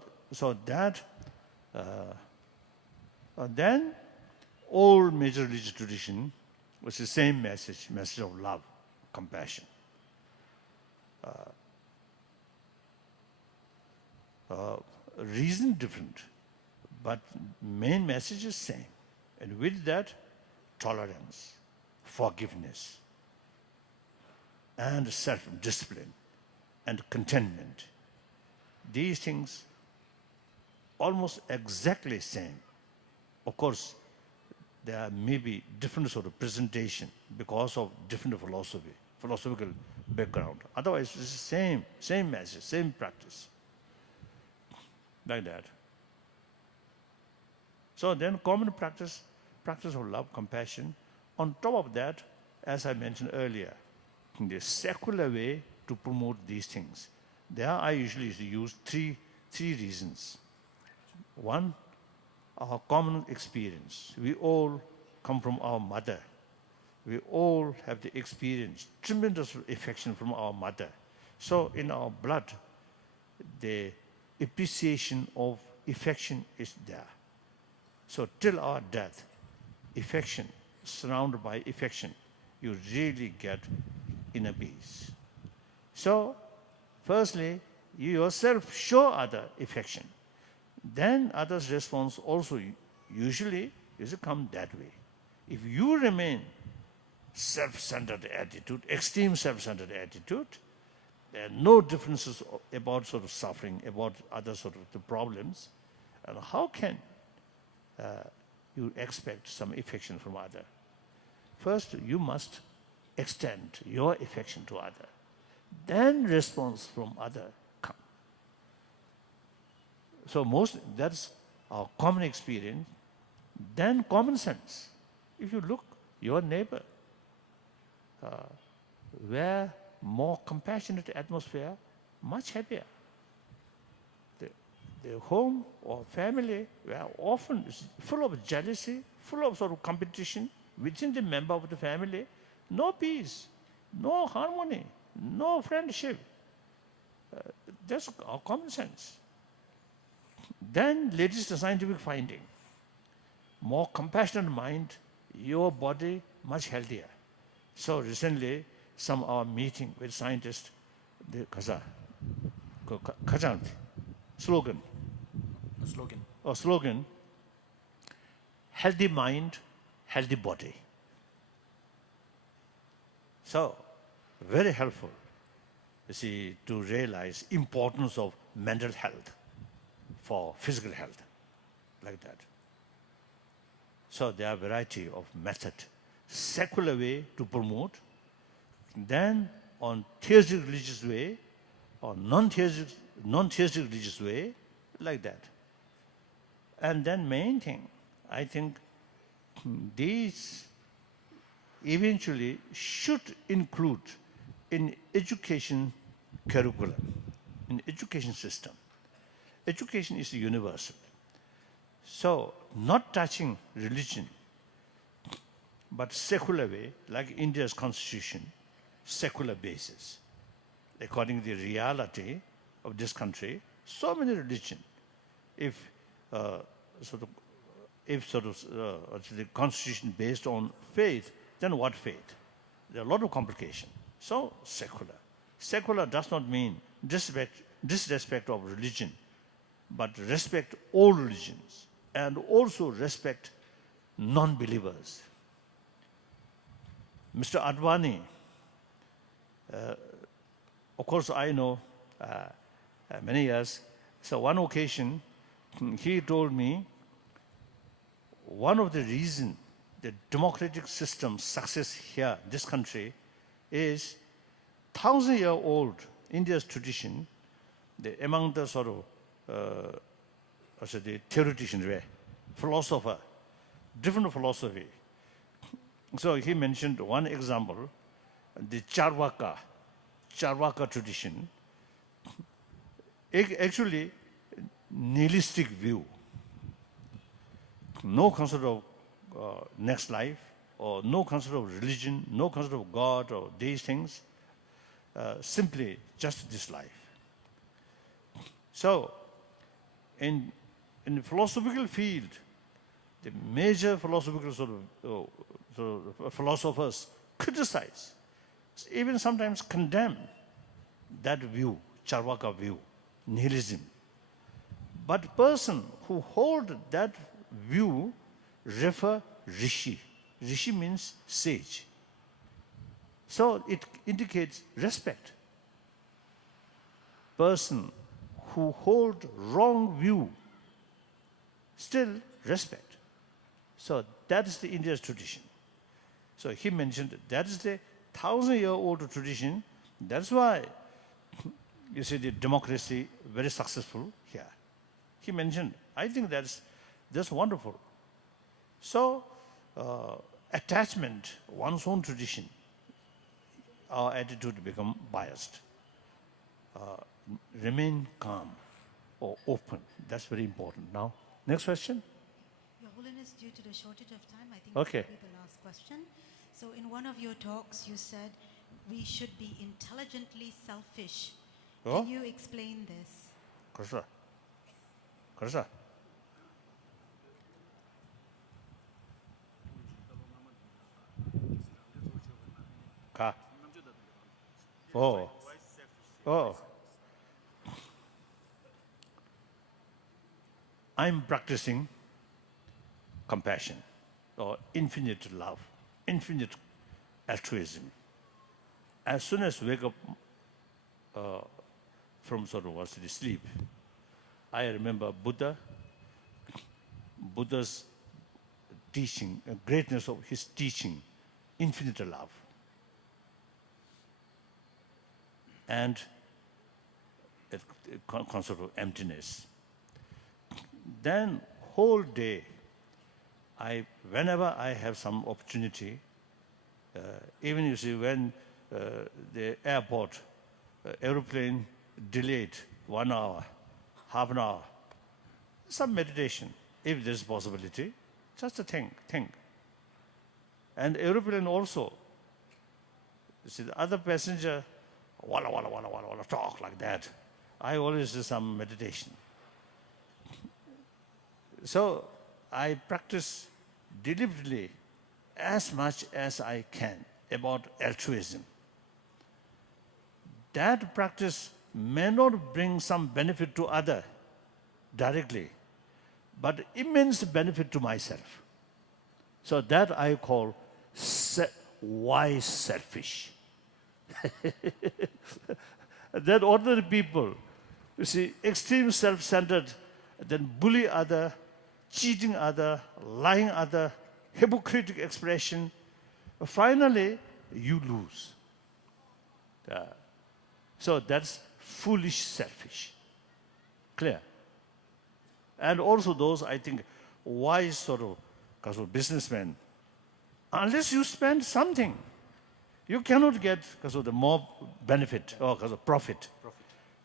that then all major religious tradition was the same message of love, compassion. Reason different, but main message is same. And with that, tolerance, forgiveness, and self-discipline, and contentment. These things almost exactly same. Of course, there may be different sort of presentation because of different philosophical background. Otherwise, it's the same message, same practice. Like that. So then common practice of love, compassion. On top of that, as I mentioned earlier, in the secular way to promote these things. There I usually use three reasons. One, our common experience. We all come from our mother. We all have the experience, tremendous affection from our mother. So in our blood, the appreciation of affection is there. So till our death, affection, surrounded by affection, you really get inner peace. So, firstly, you yourself show other affection. Then others' response also usually is come that way. If you remain self-centered attitude, extreme self-centered attitude, there are no differences about sort of suffering, about other sort of the problems. And how can you expect some affection from other? First, you must extend your affection to other. Then response from other come. So that's our common experience. Then common sense. If you look, your neighbor, where more compassionate atmosphere, much happier. The home or family were often full of jealousy, full of sort of competition within the member of the family, no peace, no harmony, no friendship. That's our common sense. Then latest scientific finding, more compassionate mind, your body much healthier. So recently, some our meeting with scientists, the slogan, healthy mind, healthy body. So, very helpful, you see, to realize importance of mental health for physical health, like that. So there are a variety of method, secular way to promote, then on theistic religious way, or non-theistic religious way, like that. And then main thing, I think these eventually should include in education curriculum, in education system. Education is universal. So, not touching religion, but secular way, like India's constitution, secular basis. According to the reality of this country, so many religion. If the constitution based on faith, then what faith? There are a lot of complications. So secular. Secular does not mean disrespect of religion, but respect all religions and also respect non-believers. Mr. Advani, of course I know many years. So one occasion, he told me one of the reasons the democratic system success here, this country, is 1,000-year-old India's tradition. Among the sort of the theoreticians, philosopher, different philosophy. So he mentioned one example, the Charvaka tradition. Actually, nihilistic view. No concept of next life, or no concept of religion, no concept of God or these things, simply just this life. So, in the philosophical field, the major philosophical philosophers criticize, even sometimes condemn that view, Charvaka view, nihilism. But person who hold that view refer Rishi. Rishi means sage. So it indicates respect. Person who hold wrong view, still respect. So that is the India's tradition. So he mentioned that is the 1,000-year-old tradition. That's why you see the democracy very successful here. He mentioned, I think that's wonderful. So attachment, one's own tradition, our attitude become biased. Remain calm or open. That's very important. Now, next question. Your Holiness, due to the shortage of time, I think Okay. this will be the last question. So in one of your talks, you said we should be intelligently selfish. Oh? Can you explain this? 그래서 그래서 가. 어. 어. I'm practicing compassion or infinite love, infinite altruism. As soon as I wake up from sort of the sleep, I remember Buddha's teaching, greatness of his teaching, infinite love. And a concept of emptiness. Then whole day, whenever I have some opportunity, even you see when the airport, aeroplane delayed 1 hour, half an hour, some meditation, if there's possibility, just a think. And aeroplane also, you see the other passenger, walla, talk like that. I always do some meditation. So I practice deliberately as much as I can about altruism. That practice may not bring some benefit to other directly, but immense benefit to myself. So that I call wise selfish. That ordinary people, you see, extreme self-centered, then bully other, cheating other, lying other, hypocritical expression. Finally, you lose. So that's foolish, selfish. Clear? And also those, I think, wise sort of businessmen, unless you spend something, you cannot get because of the more benefit or because of profit.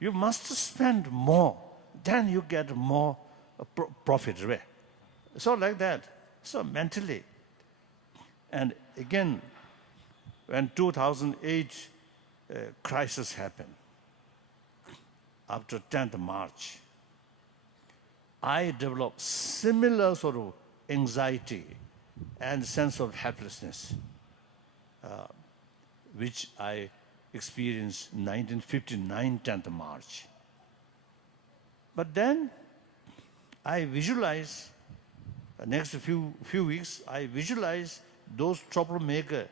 You must spend more, then you get more profit. So like that. So mentally. And again, when 2008 crisis happened, after 10th March, I developed similar sort of anxiety and sense of helplessness, which I experienced 1959 10th March. But then I visualize, the next few weeks, I visualize those troublemaker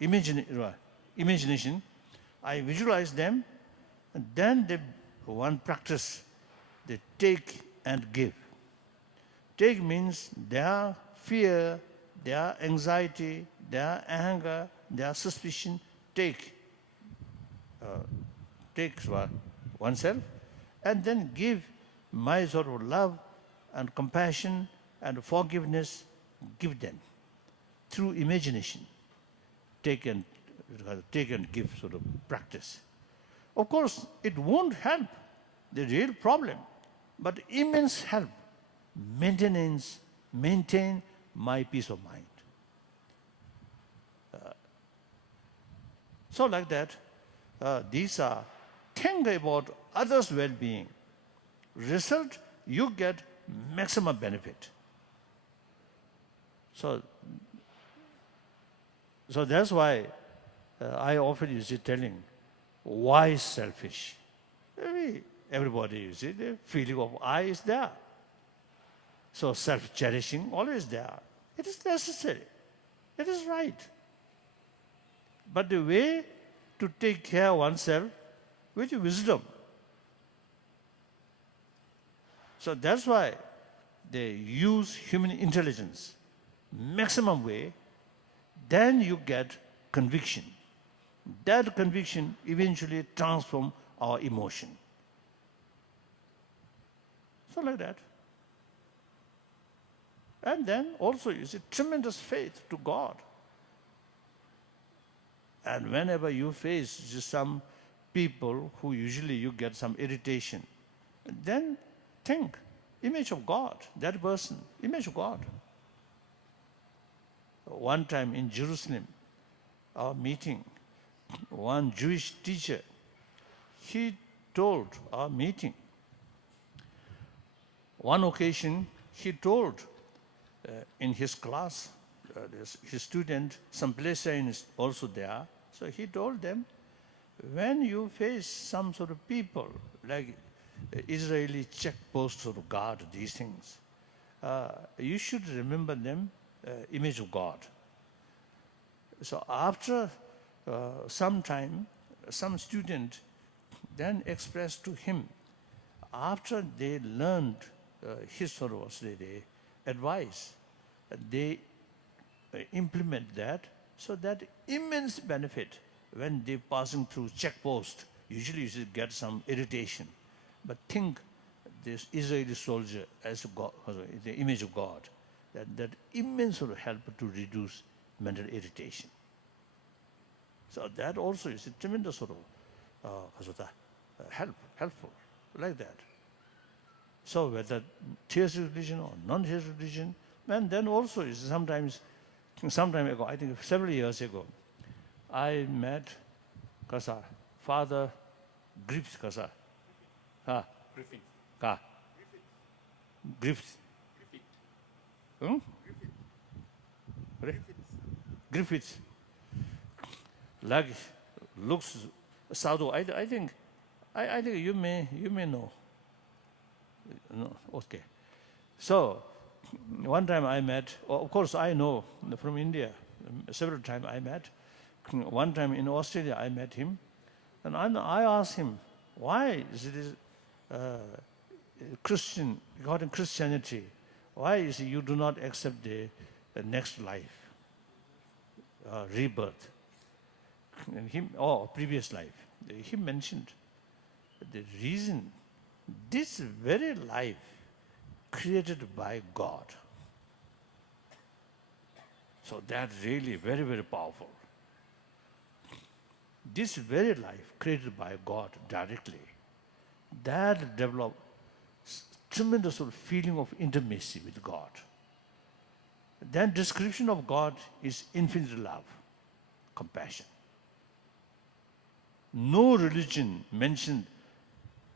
imagination. I visualize them, and then one practice, they take and give. Take means their fear, their anxiety, their anger, their suspicion, take oneself, and then give my sort of love and compassion and forgiveness, give them through imagination. Take and give sort of practice. Of course, it won't help the real problem, but immense help maintain my peace of mind. So like that, these are think about others' well-being. Result, you get maximum benefit. So that's why I often use it telling, why selfish? Everybody, you see, the feeling of I is there. So self-cherishing always there. It is necessary. It is right. But the way to take care of oneself with wisdom. So that's why they use human intelligence maximum way, then you get conviction. That conviction eventually transforms our emotion. So like that. And then also you see tremendous faith to God. And whenever you face just some people who usually you get some irritation, then think, image of God, that person, image of God. One time in Jerusalem, our meeting, one Jewish teacher, he told our meeting, one occasion he told in his class, his student, some Palestinians is also there, so he told them, when you face some sort of people, like Israeli checkposts or guard, these things, you should remember them, image of God. So after some time, some student then expressed to him, after they learned his sort of the advice, they implement that, so that immense benefit when they passing through checkpost, usually you get some irritation. But think this Israeli soldier as God, the image of God, that immense sort of help to reduce mental irritation. So that also is a tremendous sort of helpful, like that. So whether theistic religion or non-theistic religion, and then also is some time ago, I think several years ago, I met Father Griffith Griffin. Griffith. Griffiths. Like looks sadhu. I think you may know. No, okay. So one time I met. Of course I know from India. Several times I met. One time in Australia I met him, and I asked him, why is it Christian, regarding Christianity, why is it you do not accept the next life, rebirth, and previous life? He mentioned the reason, this very life created by God. So that's really very, very powerful. This very life created by God directly, that develop tremendous sort of feeling of intimacy with God. Then description of God is infinite love, compassion. No religion mentioned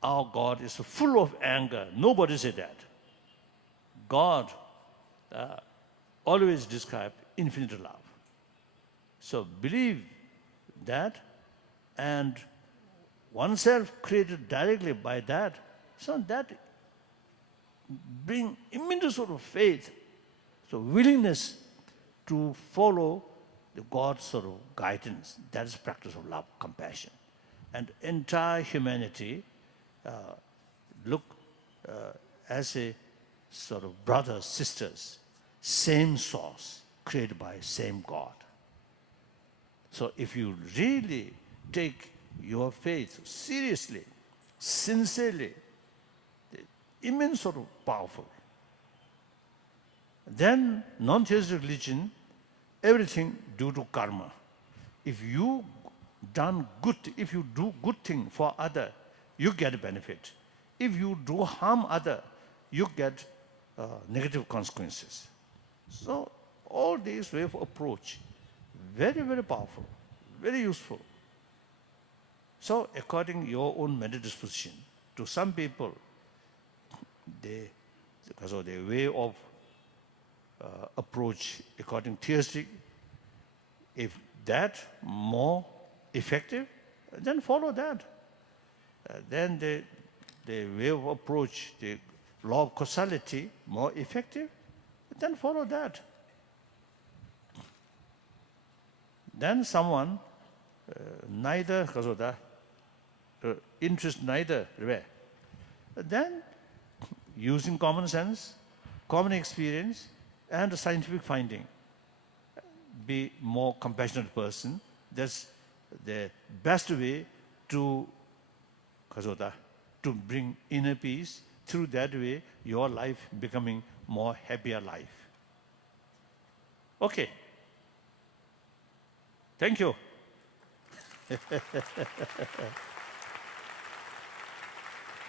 our God is full of anger. Nobody said that. God always described infinite love. So believe that, and oneself created directly by that, so that bring immense sort of faith, so willingness to follow the God's sort of guidance. That is practice of love, compassion. And entire humanity look as a sort of brothers, sisters, same source, created by same God. So if you really take your faith seriously, sincerely, immense sort of powerful. Then non-theistic religion, everything due to karma. If you if you do good thing for other, you get benefit. If you do harm other, you get negative consequences. So all these way of approach, very, very powerful, very useful. So according your own mental disposition, to some people, because of their way of approach according theistic, if that more effective, then follow that. Then the way of approach, the law of causality, more effective, then follow that. Then someone neither, because of that, interest neither, then using common sense, common experience, and scientific finding, be more compassionate person. That's the best way to bring inner peace. Through that way, your life becoming more happier life. Okay. Thank you.